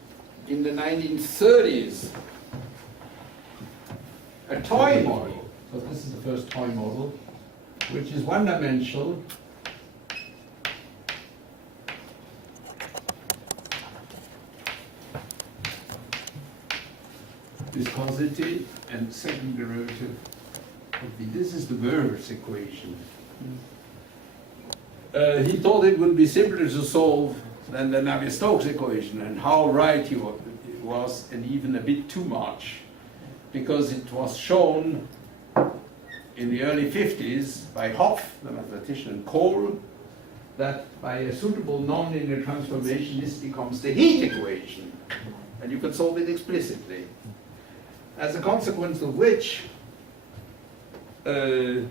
in the 1930s a toy model. So this is the first toy model, which is one-dimensional. Viscosity and second derivative would be, this is the Burgers equation. He thought it would be simpler to solve than the Navier-Stokes equation, and how right he was, and even a bit too much, because it was shown in the early 50s by Hopf, the mathematician, and Kohl, that by a suitable nonlinear transformation this becomes the heat equation, and you can solve it explicitly. As a consequence of which the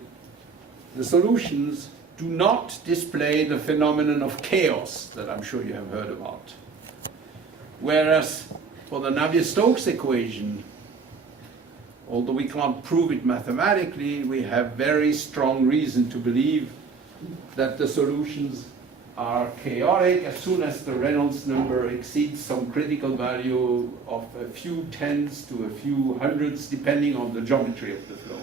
solutions do not display the phenomenon of chaos that I'm sure you have heard about. Whereas for the Navier-Stokes equation, although we can't prove it mathematically, we have very strong reason to believe that the solutions are chaotic as soon as the Reynolds number exceeds some critical value of a few tens to a few hundreds, depending on the geometry of the flow.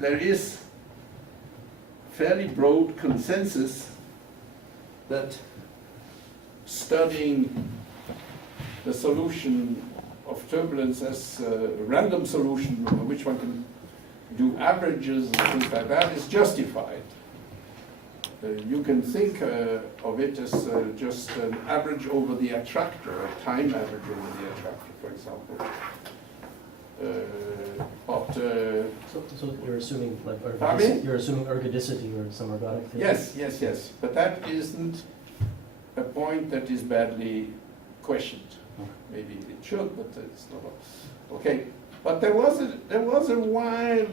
there is fairly broad consensus that studying the solution of turbulence as a random solution, which one can do averages and things like that, is justified. You can think of it as just an average over the attractor, a time average over the attractor, for example. So you're assuming like Pardon me? you're assuming ergodicity or some ergodic thing? Yes. But that isn't a point that is badly questioned. Maybe it should, but it's not. Okay. But there was a while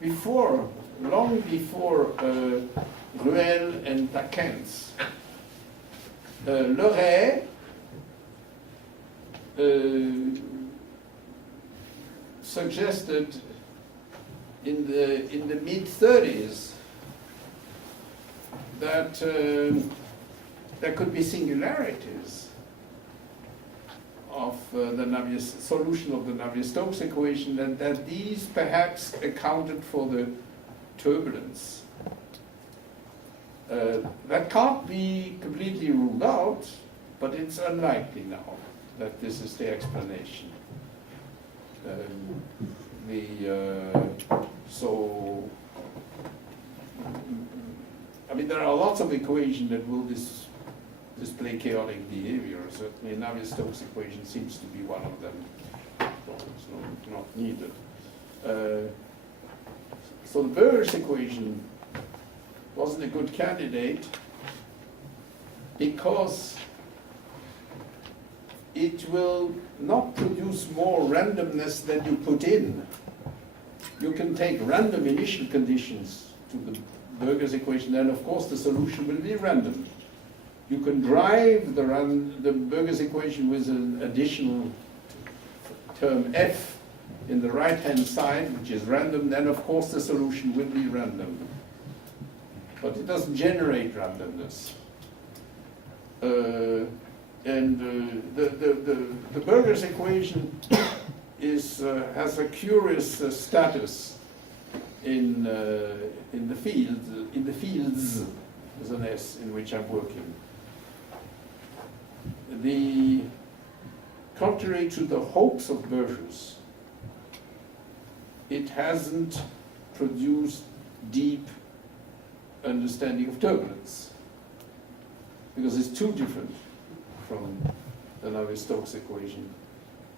before, long before Ruel and Takens, Leray suggested in the mid-30s that there could be singularities of the solution of the Navier-Stokes equation, and that these perhaps accounted for the turbulence. That can't be completely ruled out, but it's unlikely now that this is the explanation. I mean, there are lots of equations that will display chaotic behavior. Certainly, Navier-Stokes equation seems to be one of them. So it's not needed. So the Burger's equation wasn't a good candidate because it will not produce more randomness than you put in. You can take random initial conditions to the Burger's equation, then of course the solution will be random. You can drive the Burger's equation with an additional term f in the right-hand side, which is random, then of course the solution will be random. But it doesn't generate randomness. The Burger's equation has a curious status in the fields, there's an S, in which I'm working. Contrary to the hopes of Burgers, it hasn't produced deep understanding of turbulence, because it's too different from the Navier-Stokes equation.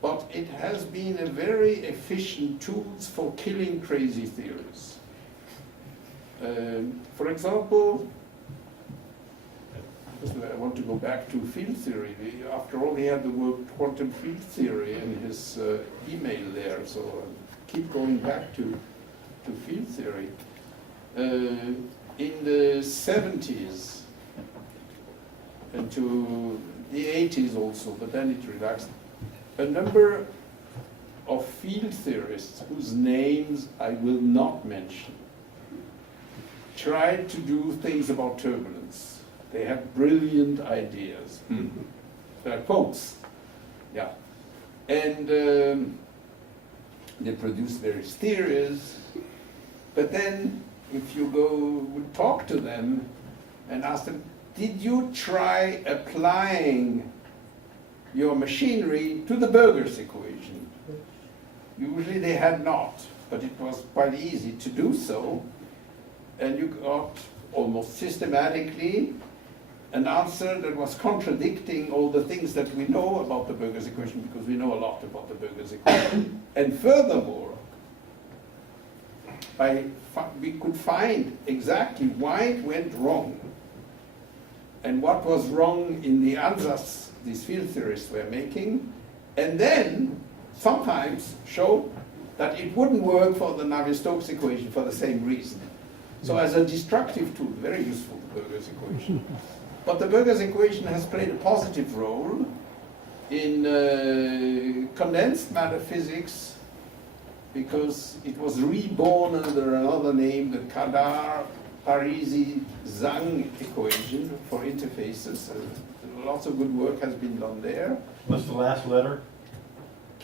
But it has been a very efficient tool for killing crazy theories. For example, I want to go back to field theory. After all, he had the word quantum field theory in his email there, so I'll keep going back to field theory. In the 70s and to the 80s also, but then it relaxed, a number of field theorists whose names I will not mention tried to do things about turbulence. They had brilliant ideas. There are quotes. Yeah. And they produced various theories, but then if you would talk to them and ask them, did you try applying your machinery to the Burger's equation? Usually they had not, but it was quite easy to do so, and you got almost systematically an answer that was contradicting all the things that we know about the Burger's equation, because we know a lot about the Burger's equation. And furthermore, we could find exactly why it went wrong and what was wrong in the ansatz these field theorists were making, and then sometimes show that it wouldn't work for the Navier-Stokes equation for the same reason. So as a destructive tool, very useful, the Burger's equation. But the Burger's equation has played a positive role in condensed matter physics, because it was reborn under another name, the Kadar-Parisi-Zhang equation for interfaces. Lots of good work has been done there. What's the last letter?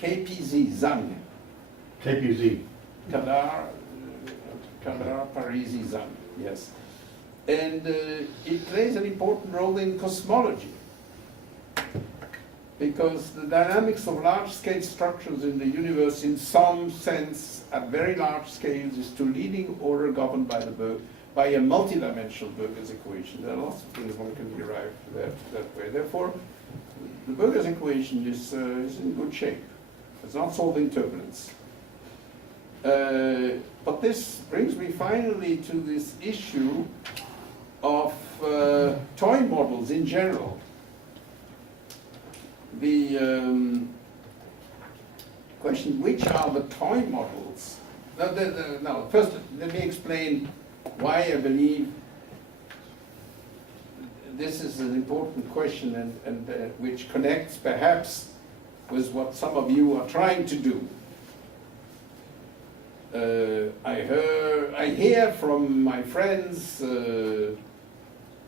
KPZ, Zhang. KPZ. Kadar, Camera Parisi Zan, yes. And it plays an important role in cosmology, because the dynamics of large-scale structures in the universe, in some sense, at very large scales, is to leading order governed by by a multidimensional Burger's equation. There are lots of things one can derive that way. Therefore, the Burger's equation is in good shape. It's not solving turbulence. But this brings me finally to this issue of toy models in general. The question, which are the toy models? Now, first let me explain why I believe this is an important question and which connects perhaps with what some of you are trying to do. I hear from my friends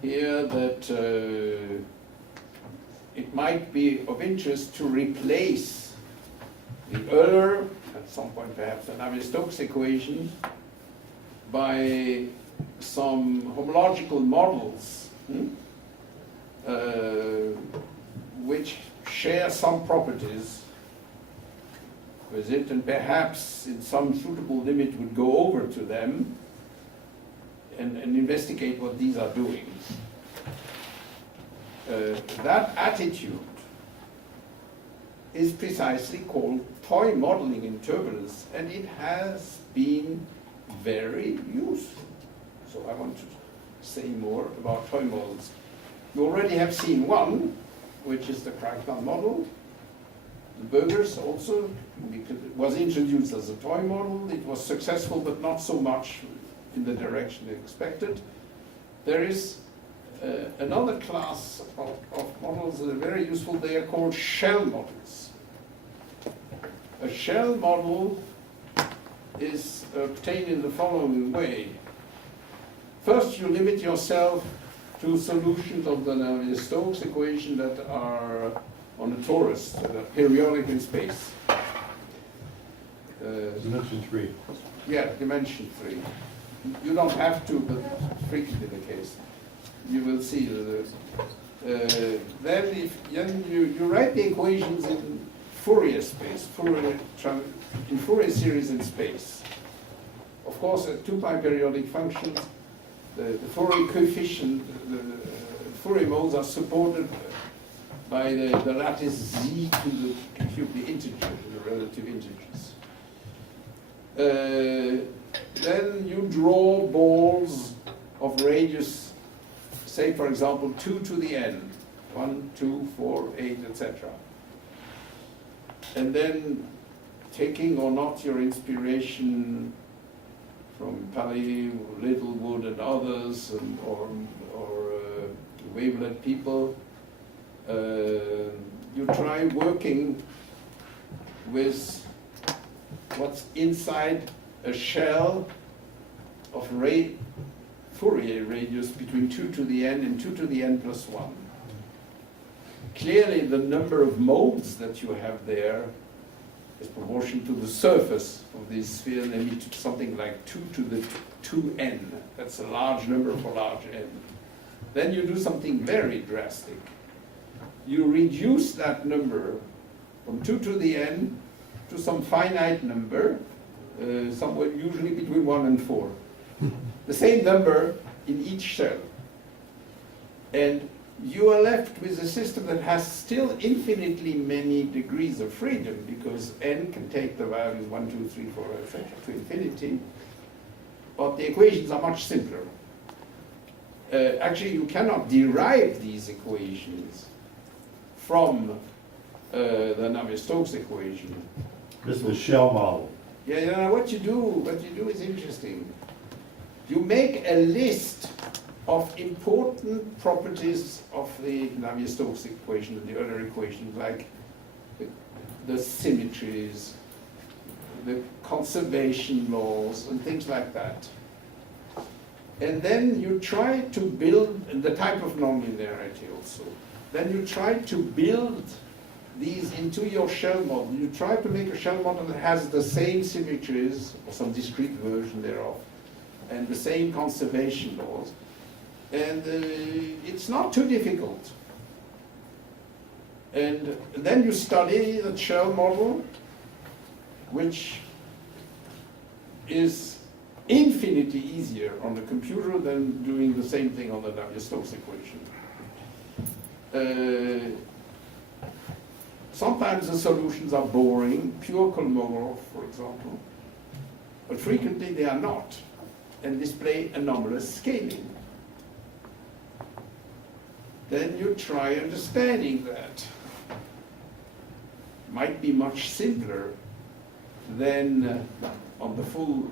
here that it might be of interest to replace the Euler, at some point perhaps the Navier-Stokes equation, by some homological models which share some properties with it, and perhaps in some suitable limit would go over to them and investigate what these are doing. That attitude is precisely called toy modeling in turbulence, and it has been very useful. So I want to say more about toy models. You already have seen one, which is the Kraichnan model. The Burgers also, because it was introduced as a toy model. It was successful, but not so much in the direction they expected. There is another class of models that are very useful. They are called shell models. A shell model is obtained in the following way. First, you limit yourself to solutions of the Navier-Stokes equation that are on a torus, that are periodic in space. Dimension 3. Yeah, dimension 3. You don't have to, but frequently the case. You will see that. Then you write the equations in Fourier space, in Fourier series in space. Of course, at 2-pi periodic functions, the Fourier coefficient, the Fourier modes are supported by the lattice z to the cube, the integers, the relative integers. Then you draw balls of radius, say for example 2 to the n, 1, 2, 4, 8, etc. And then, taking or not your inspiration from Paley, Littlewood and others, or wavelet people, you try working with what's inside a shell of Fourier radius between 2 to the n and 2 to the n plus 1. Clearly, the number of modes that you have there is proportional to the surface of the sphere, namely to something like 2 to the 2n. That's a large number for large n. Then you do something very drastic. You reduce that number from 2 to the n to some finite number, somewhere usually between 1 and 4. The same number in each shell. And you are left with a system that has still infinitely many degrees of freedom, because n can take the values 1, 2, 3, 4, etc. to infinity. But the equations are much simpler. Actually, you cannot derive these equations from the Navier-Stokes equation. This is the shell model. Yeah, what you do is interesting. You make a list of important properties of the Navier-Stokes equation and the other equations, like the symmetries, the conservation laws, and things like that. And then you try to build the type of nonlinearity also. Then you try to build these into your shell model. You try to make a shell model that has the same symmetries, or some discrete version thereof, and the same conservation laws. And it's not too difficult. And then you study the shell model, which is infinitely easier on the computer than doing the same thing on the Navier-Stokes equation. Sometimes the solutions are boring, pure Kolmogoroff, for example, but frequently they are not, and display anomalous scaling. Then you try understanding that. Might be much simpler than on the full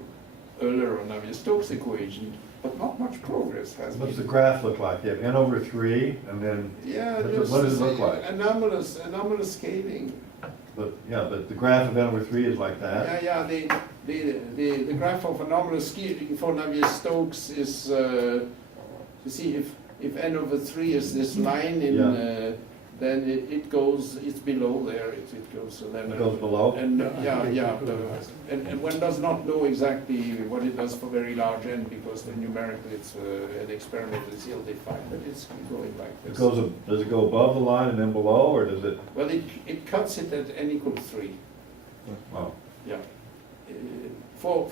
Euler or Navier-Stokes equation, but not much progress has been. What's the graph look like? You have n over 3, and then Yeah, what does it look like? Anomalous scaling. But the graph of n over 3 is like that. Yeah, the graph of anomalous scaling for Navier-Stokes is, you see, if n over 3 is this line in, then it goes, it's below there, it goes, then, It goes below? and and one does not know exactly what it does for very large n, because numerically it's an experiment is ill-defined, but it's going like It this. goes, does it go above the line and then below, or does it? Well, it cuts it at n equals 3. Oh, Yeah. For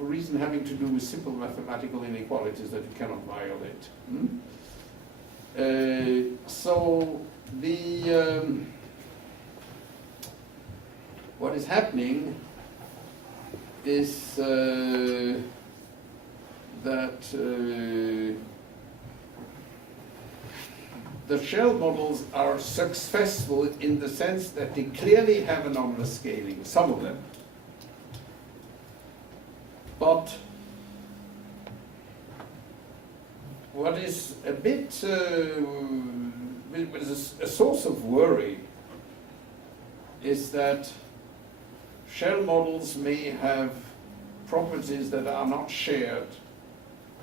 a reason having to do with simple mathematical inequalities that it cannot violate. So the what is happening is that the shell models are successful in the sense that they clearly have anomalous scaling, some of them. But what is a bit a source of worry is that shell models may have properties that are not shared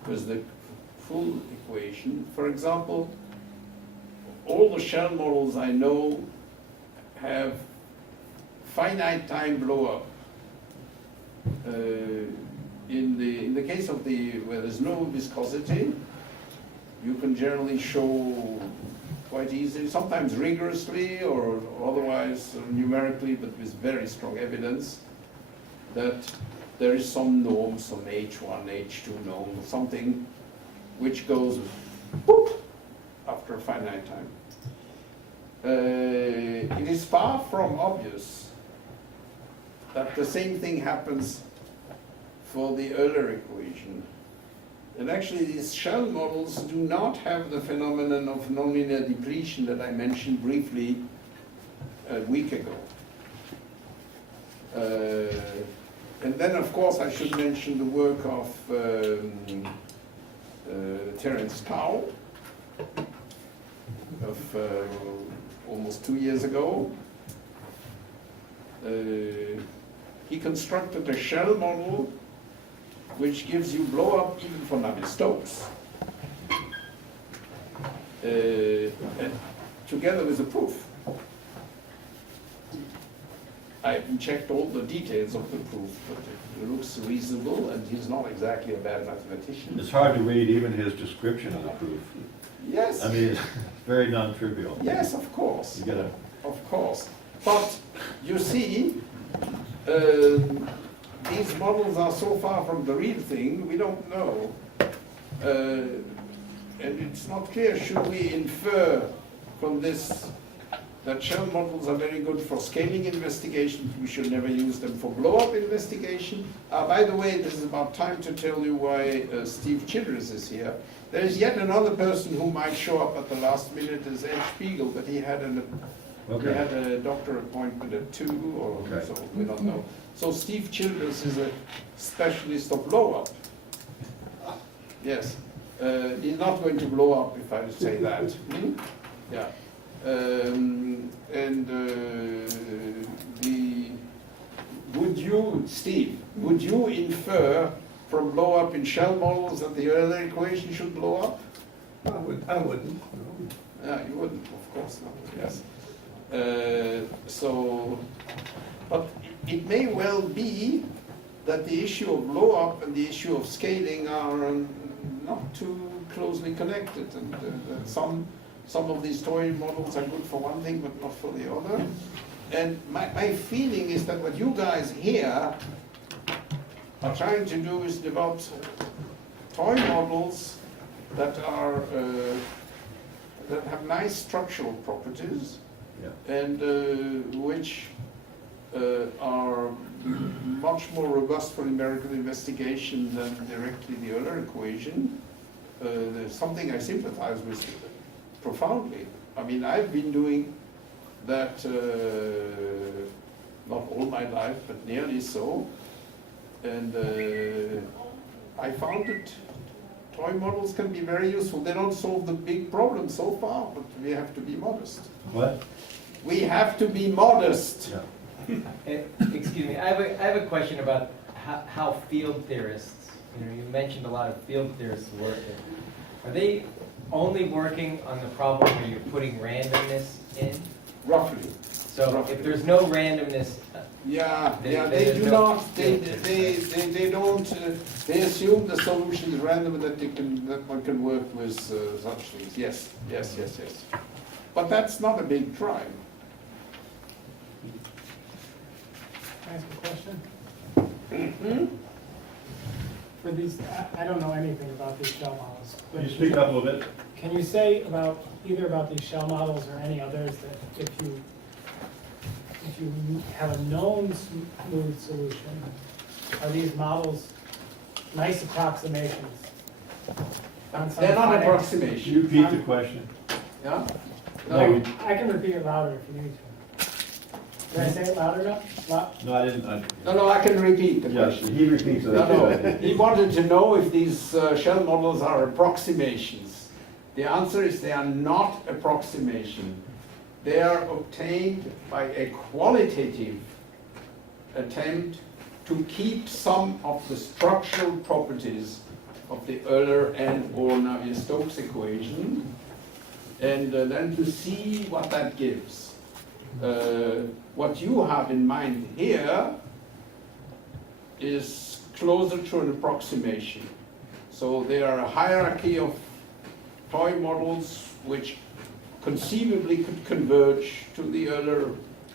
with the full equation. For example, all the shell models I know have finite time blow-up. In the case of where there's no viscosity, you can generally show quite easily, sometimes rigorously or otherwise numerically, but with very strong evidence, that there is some norm, some H1, H2 norm, something which goes boop after a finite time. It is far from obvious that the same thing happens for the Euler equation. And actually these shell models do not have the phenomenon of nonlinear depletion that I mentioned briefly a week ago. And then of course I should mention the work of Terence Tao of almost 2 years ago. He constructed a shell model which gives you blow up even for Navier-Stokes, together with a proof. I haven't checked all the details of the proof, but it looks reasonable, and he's not exactly a bad mathematician. it's hard to read even his description of the proof. Yes. I mean, it's very non-trivial. Yes, of course. You gotta, Of course. But you see, these models are so far from the real thing, we don't know. And it's not clear, should we infer from this that shell models are very good for scaling investigations, we should never use them for blow-up investigation? By the way, this is about time to tell you why Steve Childress is here. There is yet another person who might show up at the last minute as Ed Spiegel, but he had a doctor appointment at 2, or Okay. so, we don't know. So Steve Childress is a specialist of blow-up. Yes. He's not going to blow up if I say that. Yeah. Steve, would you infer from blow up in shell models that the Euler equation should blow up? I wouldn't. Yeah, you wouldn't, of course not, yes. But it may well be that the issue of blow-up and the issue of scaling are not too closely connected, and that some of these toy models are good for one thing but not for the other. And my feeling is that what you guys here are trying to do is develop toy models that are that have nice structural properties, and which are much more robust for numerical investigation than directly the Euler equation. There's something I sympathize with profoundly. I mean, I've been doing that not all my life, but nearly so. And I found that toy models can be very useful. They don't solve the big problem so far, but we have to be modest. What? We have to be modest. Yeah. Excuse me, I have a question about how field theorists, you mentioned a lot of field theorists work. Are they only working on the problem where you're putting randomness in? Roughly. So Roughly. if there's no randomness, They do not. They don't. They assume the solution is random, and that one can work with such things. Yes. But that's not a big crime. Can I ask a question? For these, I don't know anything about these shell models. Can but you speak up a little bit? Can you say either about these shell models or any others that if you have a known smooth solution, are these models nice approximations? They're not approximations. Can you repeat the question? Yeah. No. I can repeat it louder if you need to. Did I say it loud enough? No, I didn't. No, I can repeat the Yes, question. he repeats it. No. He wanted to know if these shell models are approximations. The answer is they are not approximation. They are obtained by a qualitative attempt to keep some of the structural properties of the Euler and/or Navier-Stokes equation, and then to see what that gives. What you have in mind here is closer to an approximation. So there are a hierarchy of toy models which conceivably could converge to the Euler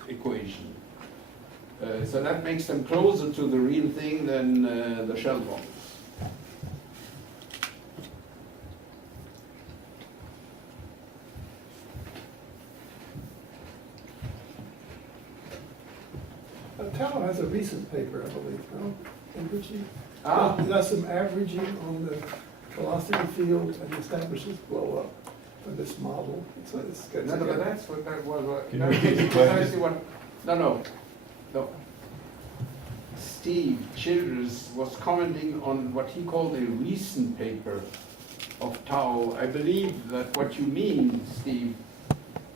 equation. So that makes them closer to the real thing than the shell models. Tao has a recent paper, I believe, no? In which he does some averaging on the velocity field and establishes blow up for this model. So it's good. No, but that's what that was. Can you repeat the question? Precisely what. No. Steve Childress was commenting on what he called a recent paper of Tao. I believe that what you mean, Steve,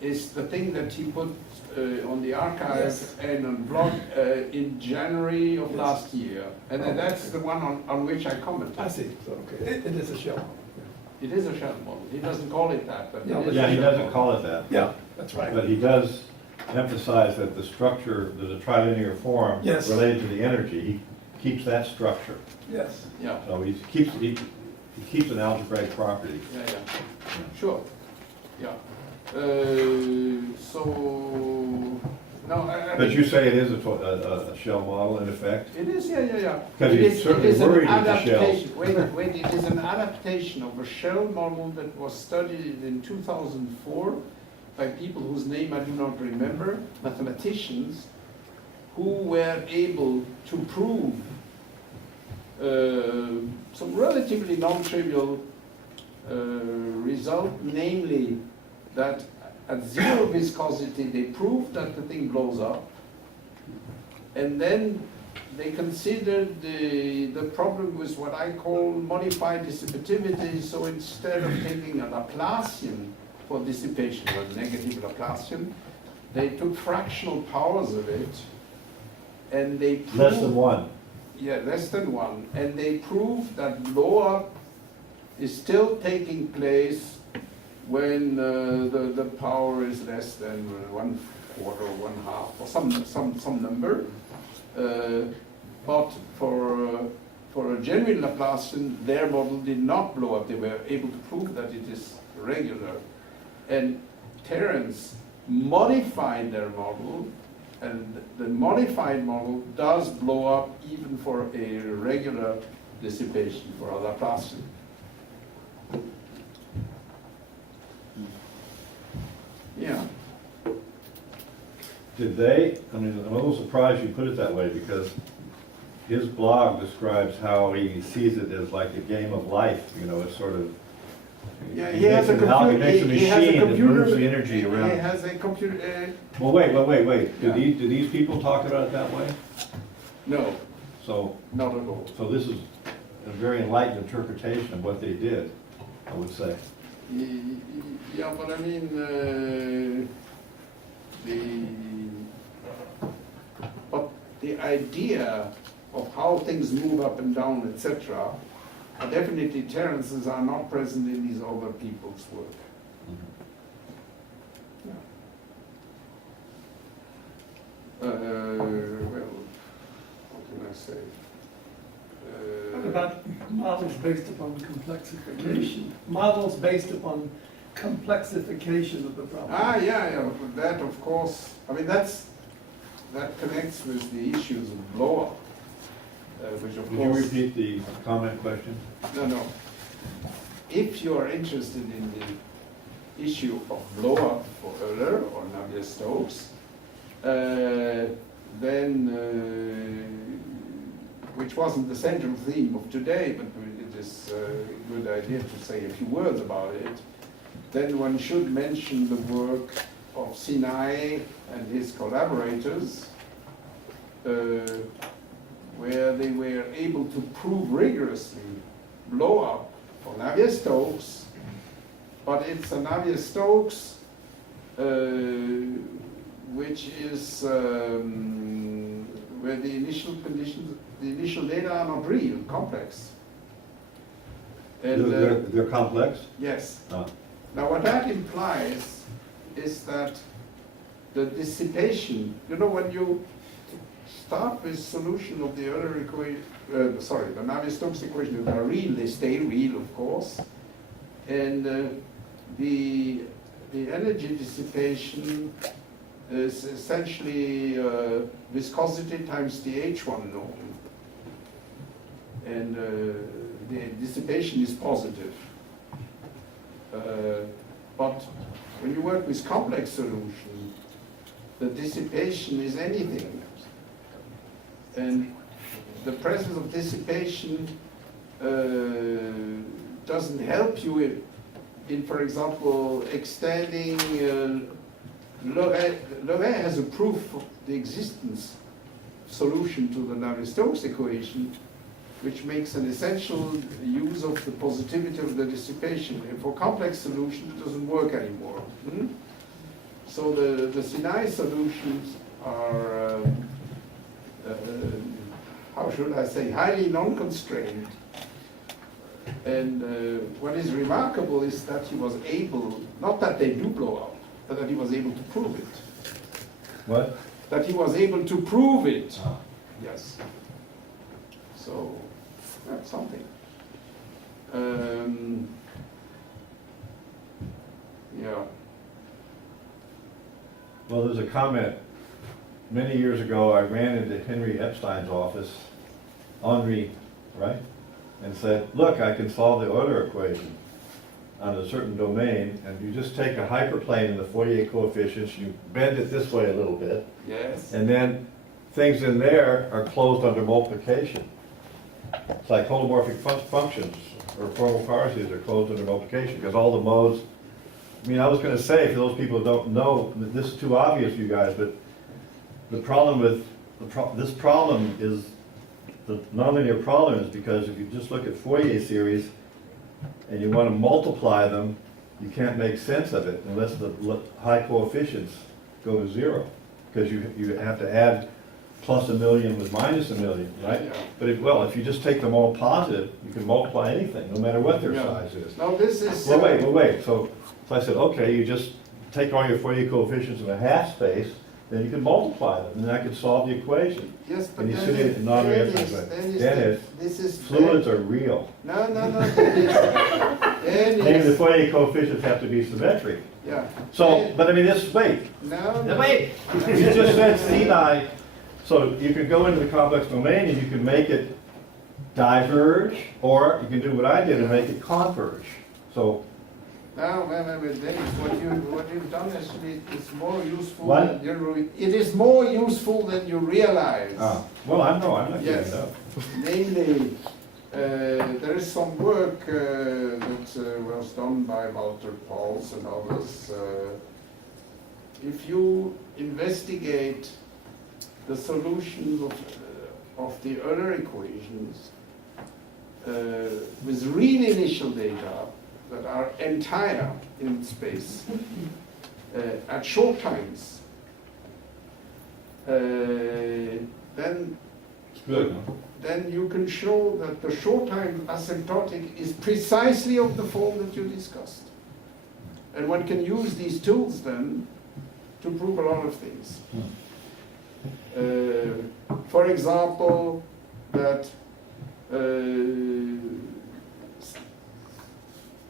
is the thing that he put on the archive Yes. and on blog in January of last year. And then that's the one on which I commented. I see, so, okay, it is a shell model. It is a shell model. He doesn't call it that, but No, it is Yeah, a he shell doesn't model. call it that. Yeah, that's right. But he does emphasize that the structure, there's a trilinear form Yes. related to the energy. He keeps that structure. Yes. Yeah. So he keeps an algebraic property. Yeah. Sure. Yeah. So no. But you say it is a shell model in effect? It is. Yeah. Because It he's is- certainly it is an worried with the adaptation. shells. Wait. It is an adaptation of a shell model that was studied in 2004 by people whose name I do not remember, mathematicians, who were able to prove some relatively non-trivial result, namely that at zero viscosity they proved that the thing blows up, and then they considered the problem with what I call modified dissipativity. So instead of taking a Laplacian for dissipation, or a negative Laplacian, they took fractional powers of it, and they proved, Less than one. Yeah, less than one. And they proved that blow-up is still taking place when the power is less than 1/4 or 1/2 or some number. But for a genuine Laplacian, their model did not blow up. They were able to prove that it is regular. And Terence modified their model, and the modified model does blow up even for a regular dissipation for a Laplacian. Yeah. Did they, I mean, I'm a little surprised you put it that way, because his blog describes how he sees it as like a game of life, you know, it's sort of, Yeah, he he has a makes computer. a He has a machine that computer. moves the energy around. He has a computer. Well, wait. Yeah. Do these people talk about it that way? No, So, not at all. so this is a very enlightened interpretation of what they did, I would say. Yeah, but I mean, the idea of how things move up and down, etc., are definitely Terence's are not present in these other people's work. Yeah. Well, what can I say? What about models based upon complexification? Models based upon complexification of the problem. Yeah, that of course, I mean, that connects with the issues of blow-up, which of Would course... you repeat the comment question? No. If you are interested in the issue of blow-up for Euler or Navier-Stokes, which wasn't the central theme of today, but it is a good idea to say a few words about it, then one should mention the work of Sinai and his collaborators, where they were able to prove rigorously blow-up for Navier-Stokes, but it's a Navier-Stokes which is where the initial conditions, the initial data are not real, complex. And, They're complex? yes. Ah. Now what that implies is that the dissipation, you know, when you start with solution of the Euler equation, the Navier-Stokes equation, they are real, they stay real, of course, and the energy dissipation is essentially viscosity times the H1 norm, and the dissipation is positive. But when you work with complex solution, the dissipation is anything. And the presence of dissipation doesn't help you in, for example, extending. Loret has a proof of the existence solution to the Navier-Stokes equation, which makes an essential use of the positivity of the dissipation. And for complex solutions, it doesn't work anymore. So the Sinai solutions are, how should I say, highly non-constrained. And what is remarkable is that he was able, not that they do blow up, but that he was able to prove it. What? That he was able to prove it. Ah. Yes. So, that's something. Yeah. Well, there's a comment. Many years ago, I ran into Henry Epstein's office, Henri, right? And said, look, I can solve the Euler equation on a certain domain, and you just take a hyperplane in the Fourier coefficients, you bend it this way a little bit, Yes. and then things in there are closed under multiplication. It's like holomorphic functions, or formal parentheses are closed under multiplication, because all the modes, I mean, I was going to say, for those people who don't know, this is too obvious for you guys, but the problem with, this problem is, the nonlinear problem is because if you just look at Fourier series, and you want to multiply them, you can't make sense of it unless the high coefficients go to zero, because you have to add plus a million with minus a million, right? Yeah. But if you just take them all positive, you can multiply anything, no matter what their Yeah. size is. Now this is... Well, wait. So I said, okay, you just take all your Fourier coefficients in a half space, then you can multiply them, and that could solve the equation. Yes, but And you then see it in non-reactive Dennis, way. Dennis, Dennis, this is fluids are real. No, Dennis. And the Dennis. Fourier coefficients have to be symmetric. Yeah. So, but I mean, wait. No. Wait, You just said CNI, so you could go into the complex domain and you can make it diverge, or you can do what I did and make it converge. So, No, Dennis, what you've done actually is more useful What? than it is more useful than you realize. well, I'm not giving Yes. it up. Namely, there is some work that was done by Walter Pauls and others. If you investigate the solutions of the Euler equations with real initial data that are entire in space at short times, then It's good, huh? then you can show that the short time asymptotic is precisely of the form that you discussed. And one can use these tools then to prove a lot of things. For example, that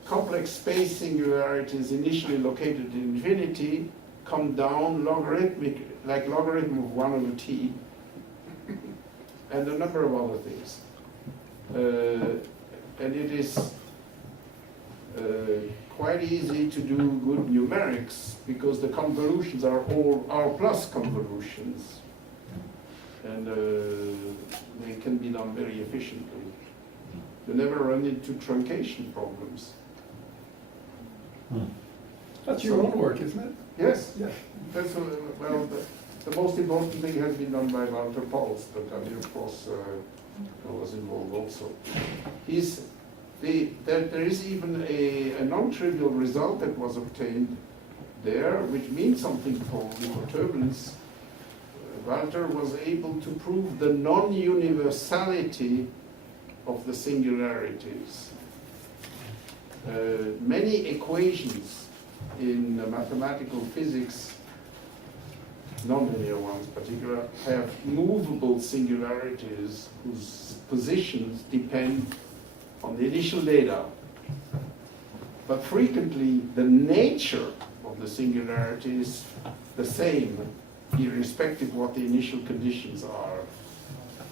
complex space singularities initially located in infinity come down logarithmic, like logarithm of 1 over t, and a number of other things. And it is quite easy to do good numerics because the convolutions are all R plus convolutions. And they can be done very efficiently. You never run into truncation problems. That's your own work, isn't it? Yes, Yeah. that's, well, the most important thing has been done by Walter Pauls, but I mean, of course, I was involved also. There is even a non-trivial result that was obtained there, which means something for turbulence. Walter was able to prove the non-universality of the singularities. Many equations in mathematical physics, nonlinear ones in particular, have movable singularities whose positions depend on the initial data. But frequently, the nature of the singularity is the same, irrespective of what the initial conditions are.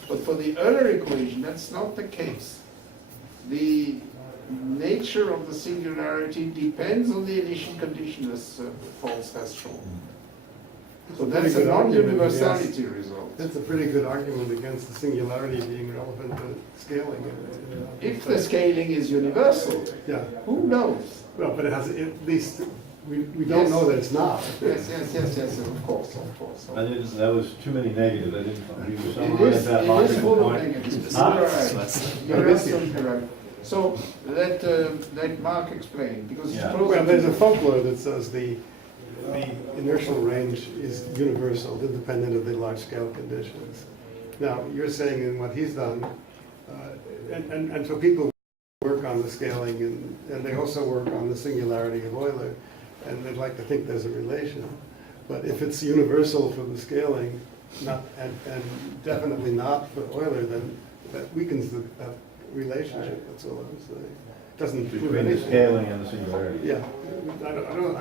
But for the Euler equation, that's not the case. The nature of the singularity depends on the initial condition, as Pauls has shown. So that's a non-universality result. That's a pretty good argument against the singularity being relevant to scaling. If the scaling is universal, Yeah, who knows? well, but it has, at least, we don't know that it's not. Yes, of course. That was too many negatives, I didn't, you It summarized that is logical full of point. negatives. Huh? You're right. You're absolutely right. So let Mark explain, because Yeah. Well, there's a folklore that says the inertial range is universal, independent of the large-scale conditions. Now, you're saying in what he's done, and so people work on the scaling, and they also work on the singularity of Euler, and they'd like to think there's a relation. But if it's universal for the scaling, and definitely not for Euler, then that weakens that relationship, that's all I'm saying. Doesn't prove Between the anything. scaling and the singularity. Yeah,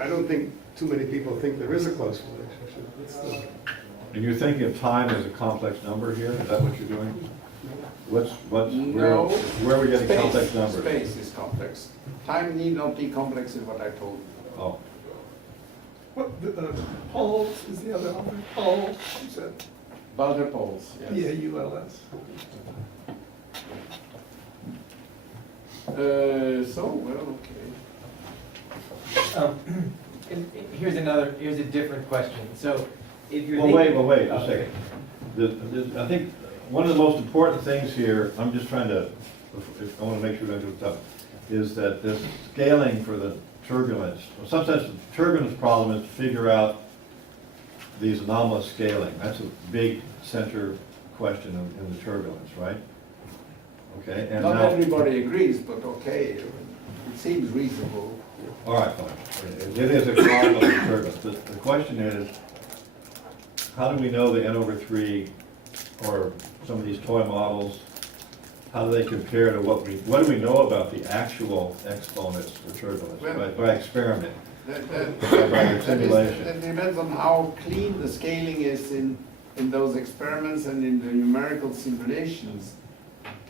I don't think too many people think there is a close relationship. It's And you're thinking of time as a complex number here, is that what you're doing? No. Where are we getting complex numbers? Space is complex. Time need not be complex in what I told you. Oh, What, Pauls is the other author? Pauls, you said? Walter Pauls, yes. P-A-U-L-S. Well, okay. Here's a different question. So if you're well, thinking. wait a second. I think one of the most important things here, I'm just trying to, I want to make sure we don't do it tough, is that this scaling for the turbulence, in some sense, the turbulence problem is to figure out these anomalous scaling. That's a big center question in the turbulence, right? Okay, and Not now, everybody agrees, but okay, it seems reasonable. all right, fine. It is a problem of the turbulence. The question is, how do we know the N/3 or some of these toy models, how do they compare to what do we know about the actual exponents for turbulence by experiment? By simulation? That depends on how clean the scaling is in those experiments and in the numerical simulations.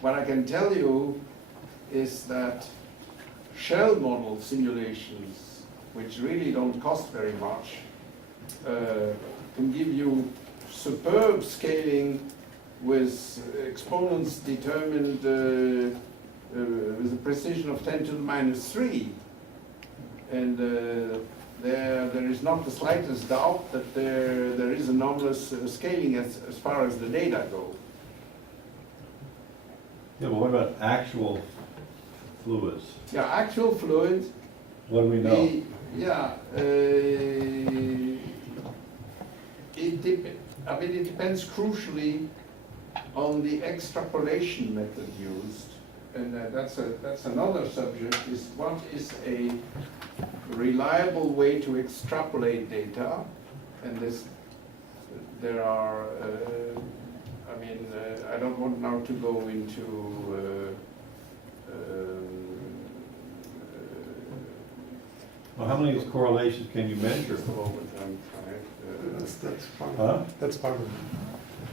What I can tell you is that shell model simulations, which really don't cost very much, can give you superb scaling with exponents determined with a precision of 10 to the minus 3. And there is not the slightest doubt that there is anomalous scaling as far as the data go. Yeah, but what about actual fluids? Yeah, actual fluids. What do we know? It depends crucially on the extrapolation method used. And that's another subject, is what is a reliable way to extrapolate data. And there are, I don't want now to go into Well, how many of these correlations can you measure? just a moment, That's part Huh? of it. That's part of it.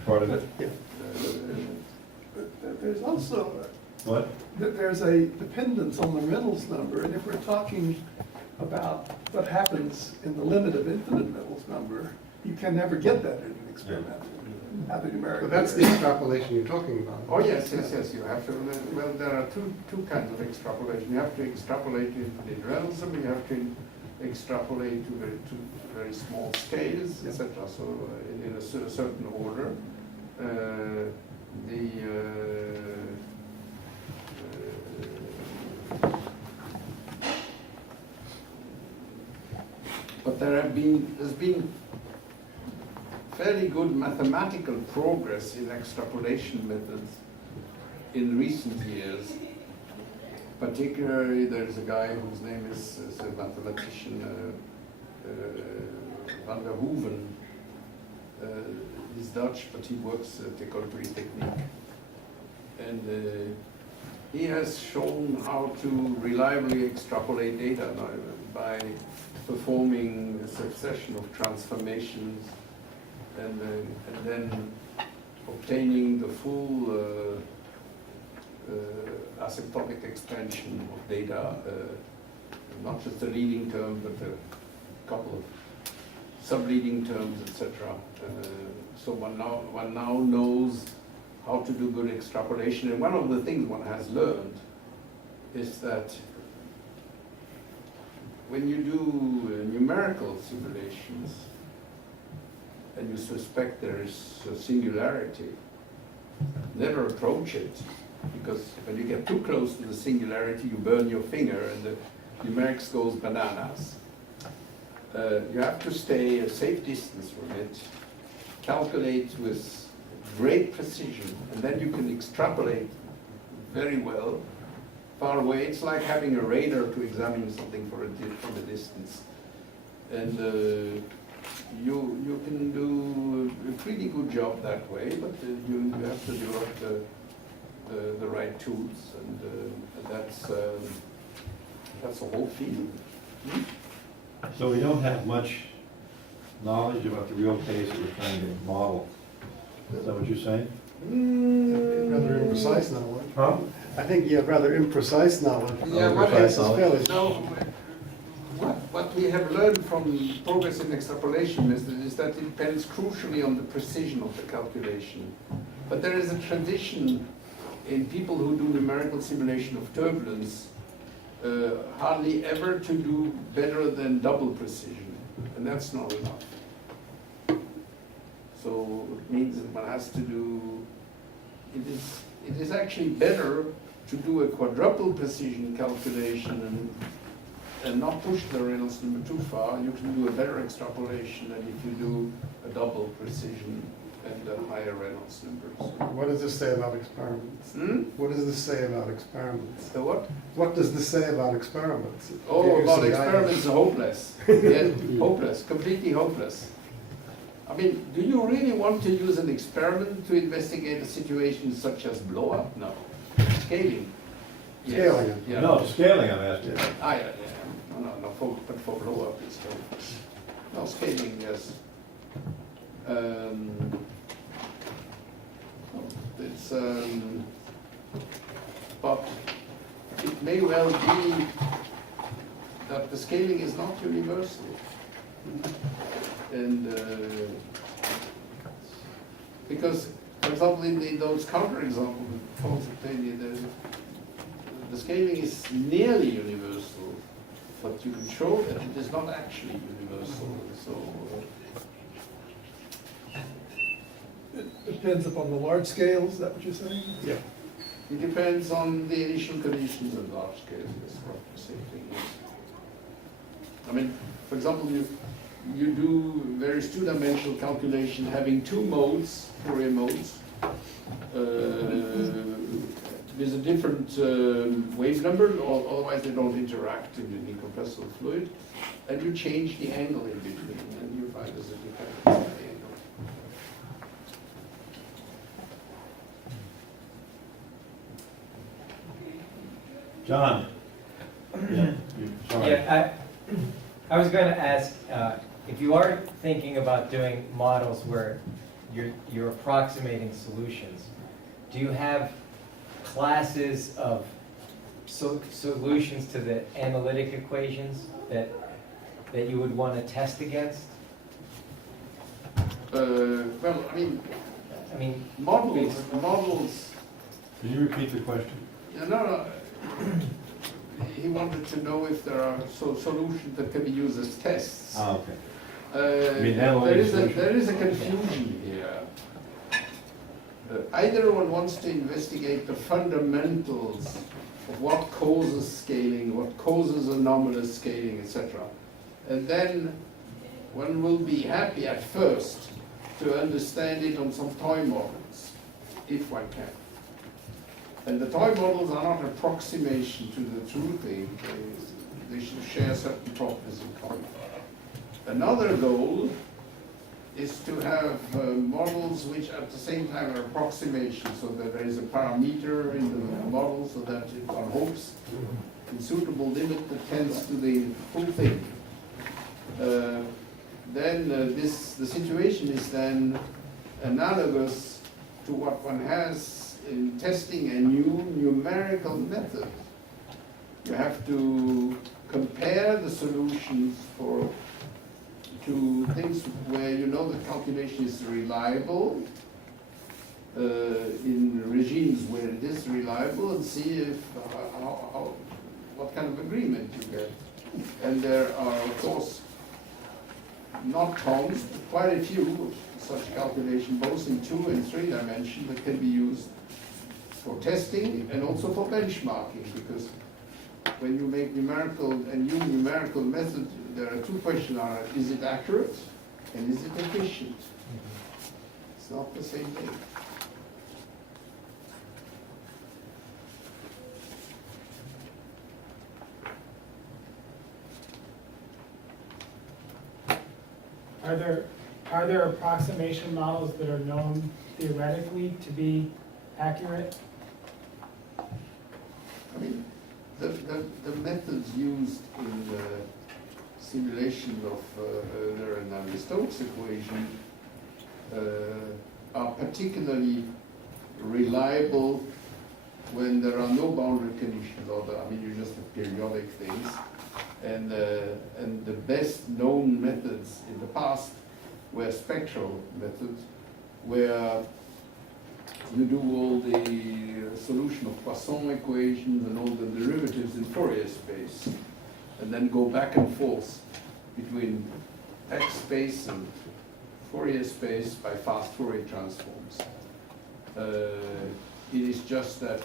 Part of it? Yeah. But there's also, What? there's a dependence on the Reynolds number, and if we're talking about what happens in the limit of infinite Reynolds number, you can never get that in an experiment. Have a numerical. But that's the extrapolation you're talking about. Oh, yes, you have to, well, there are two kinds of extrapolation. You have to extrapolate in Reynolds number, you have to extrapolate to very small scales, etc. So in a certain order. But there's been fairly good mathematical progress in extrapolation methods in recent years. Particularly, there's a guy whose name is a mathematician, Van der Hoeven. He's Dutch, but he works at École Polytechnique. And he has shown how to reliably extrapolate data by performing a succession of transformations and then obtaining the full asymptotic expansion of data, not just a leading term, but a couple of sub-leading terms, etc. So one now knows how to do good extrapolation. And one of the things one has learned is that when you do numerical simulations and you suspect there is a singularity, never approach it, because when you get too close to the singularity, you burn your finger and the numerics goes bananas. You have to stay a safe distance from it, calculate with great precision, and then you can extrapolate very well far away. It's like having a radar to examine something from a distance. And you can do a pretty good job that way, but you have to develop the right tools, and that's the whole field. So we don't have much knowledge about the real case that we're trying to model. Is that what you're saying? Rather imprecise knowledge. Huh? I think you have rather imprecise knowledge. Yeah, what Imprecise is- is fairly- What we have learned from progress in extrapolation is that it depends crucially on the precision of the calculation. But there is a tradition in people who do numerical simulation of turbulence hardly ever to do better than double precision, and that's not enough. So it means that one has to do, it is actually better to do a quadruple precision calculation and not push the Reynolds number too far. You can do a better extrapolation than if you do a double precision and higher Reynolds numbers. What does this say about experiments? What does this say about experiments? So what? What does this say about experiments? Oh, Give about some experiments are hopeless. Yeah, hopeless, completely hopeless. I mean, do you really want to use an experiment to investigate a situation such as blow-up? No. Scaling. Yes. Scaling it. Yeah. No, scaling I'm asking. Ah, yeah, yeah. No, but for blow-up it's different. No, scaling, yes. It's, but it may well be that the scaling is not universal. And because, for example, in those counterexamples with Paul's opinion, the scaling is nearly universal, but you can show that it is not actually universal. So It depends upon the large scales, is that what you're saying? Yeah. it depends on the initial conditions of large scale. That's what the same thing is. I mean, for example, you do various two-dimensional calculation having two modes, Fourier modes, with a different wave number, or otherwise they don't interact in the incompressible fluid, and you change the angle in between, and you find there's a dependence on the angle. John? Yeah, sorry. Yeah, I was going to ask, if you are thinking about doing models where you're approximating solutions, do you have classes of solutions to the analytic equations that you would want to test against? Well, I mean, models. Can you repeat the question? No. He wanted to know if there are solutions that can be used as tests. Ah, okay. mean analytic There is a confusion here. Either one wants to investigate the fundamentals of what causes scaling, what causes anomalous scaling, etc. And then one will be happy at first to understand it on some toy models, if one can. And the toy models are not an approximation to the true thing. They should share certain properties in common. Another goal is to have models which at the same time are approximations, so that there is a parameter in the model so that one hopes in suitable limit that tends to the full thing. Then the situation is then analogous to what one has in testing a new numerical method. You have to compare the solutions to things where you know the calculation is reliable, in regimes where it is reliable, and see if what kind of agreement you get. And there are, of course, not tons, but quite a few of such calculation, both in 2 and 3 dimensions, that can be used for testing and also for benchmarking, because when you make a new numerical method, there are two questions: is it accurate and is it efficient? It's not the same thing. Are there approximation models that are known theoretically to be accurate? I mean, the methods used in the simulation of Euler and Navier-Stokes equation are particularly reliable when there are no boundary conditions, you just have periodic things. And the best known methods in the past were spectral methods, where you do all the solution of Poisson equations and all the derivatives in Fourier space, and then go back and forth between X space and Fourier space by fast Fourier transforms. It is just that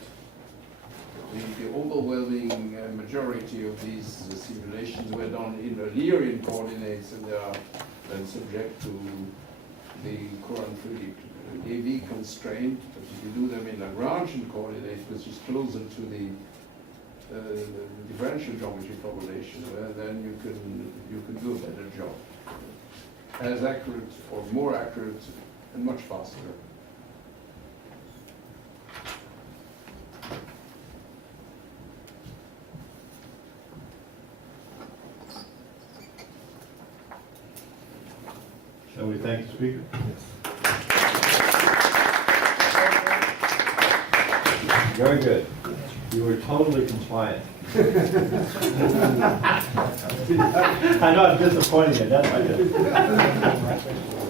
the overwhelming majority of these simulations were done in the Lyrian coordinates, and they are then subject to the Courant-Friedrich AV constraint. But if you do them in Lagrangian coordinates, which is closer to the differential geometry formulation, then you can do a better job. as accurate or more accurate and much faster. Shall we thank the speaker? Very good. You were totally compliant. I know I'm disappointing you, that's why I did.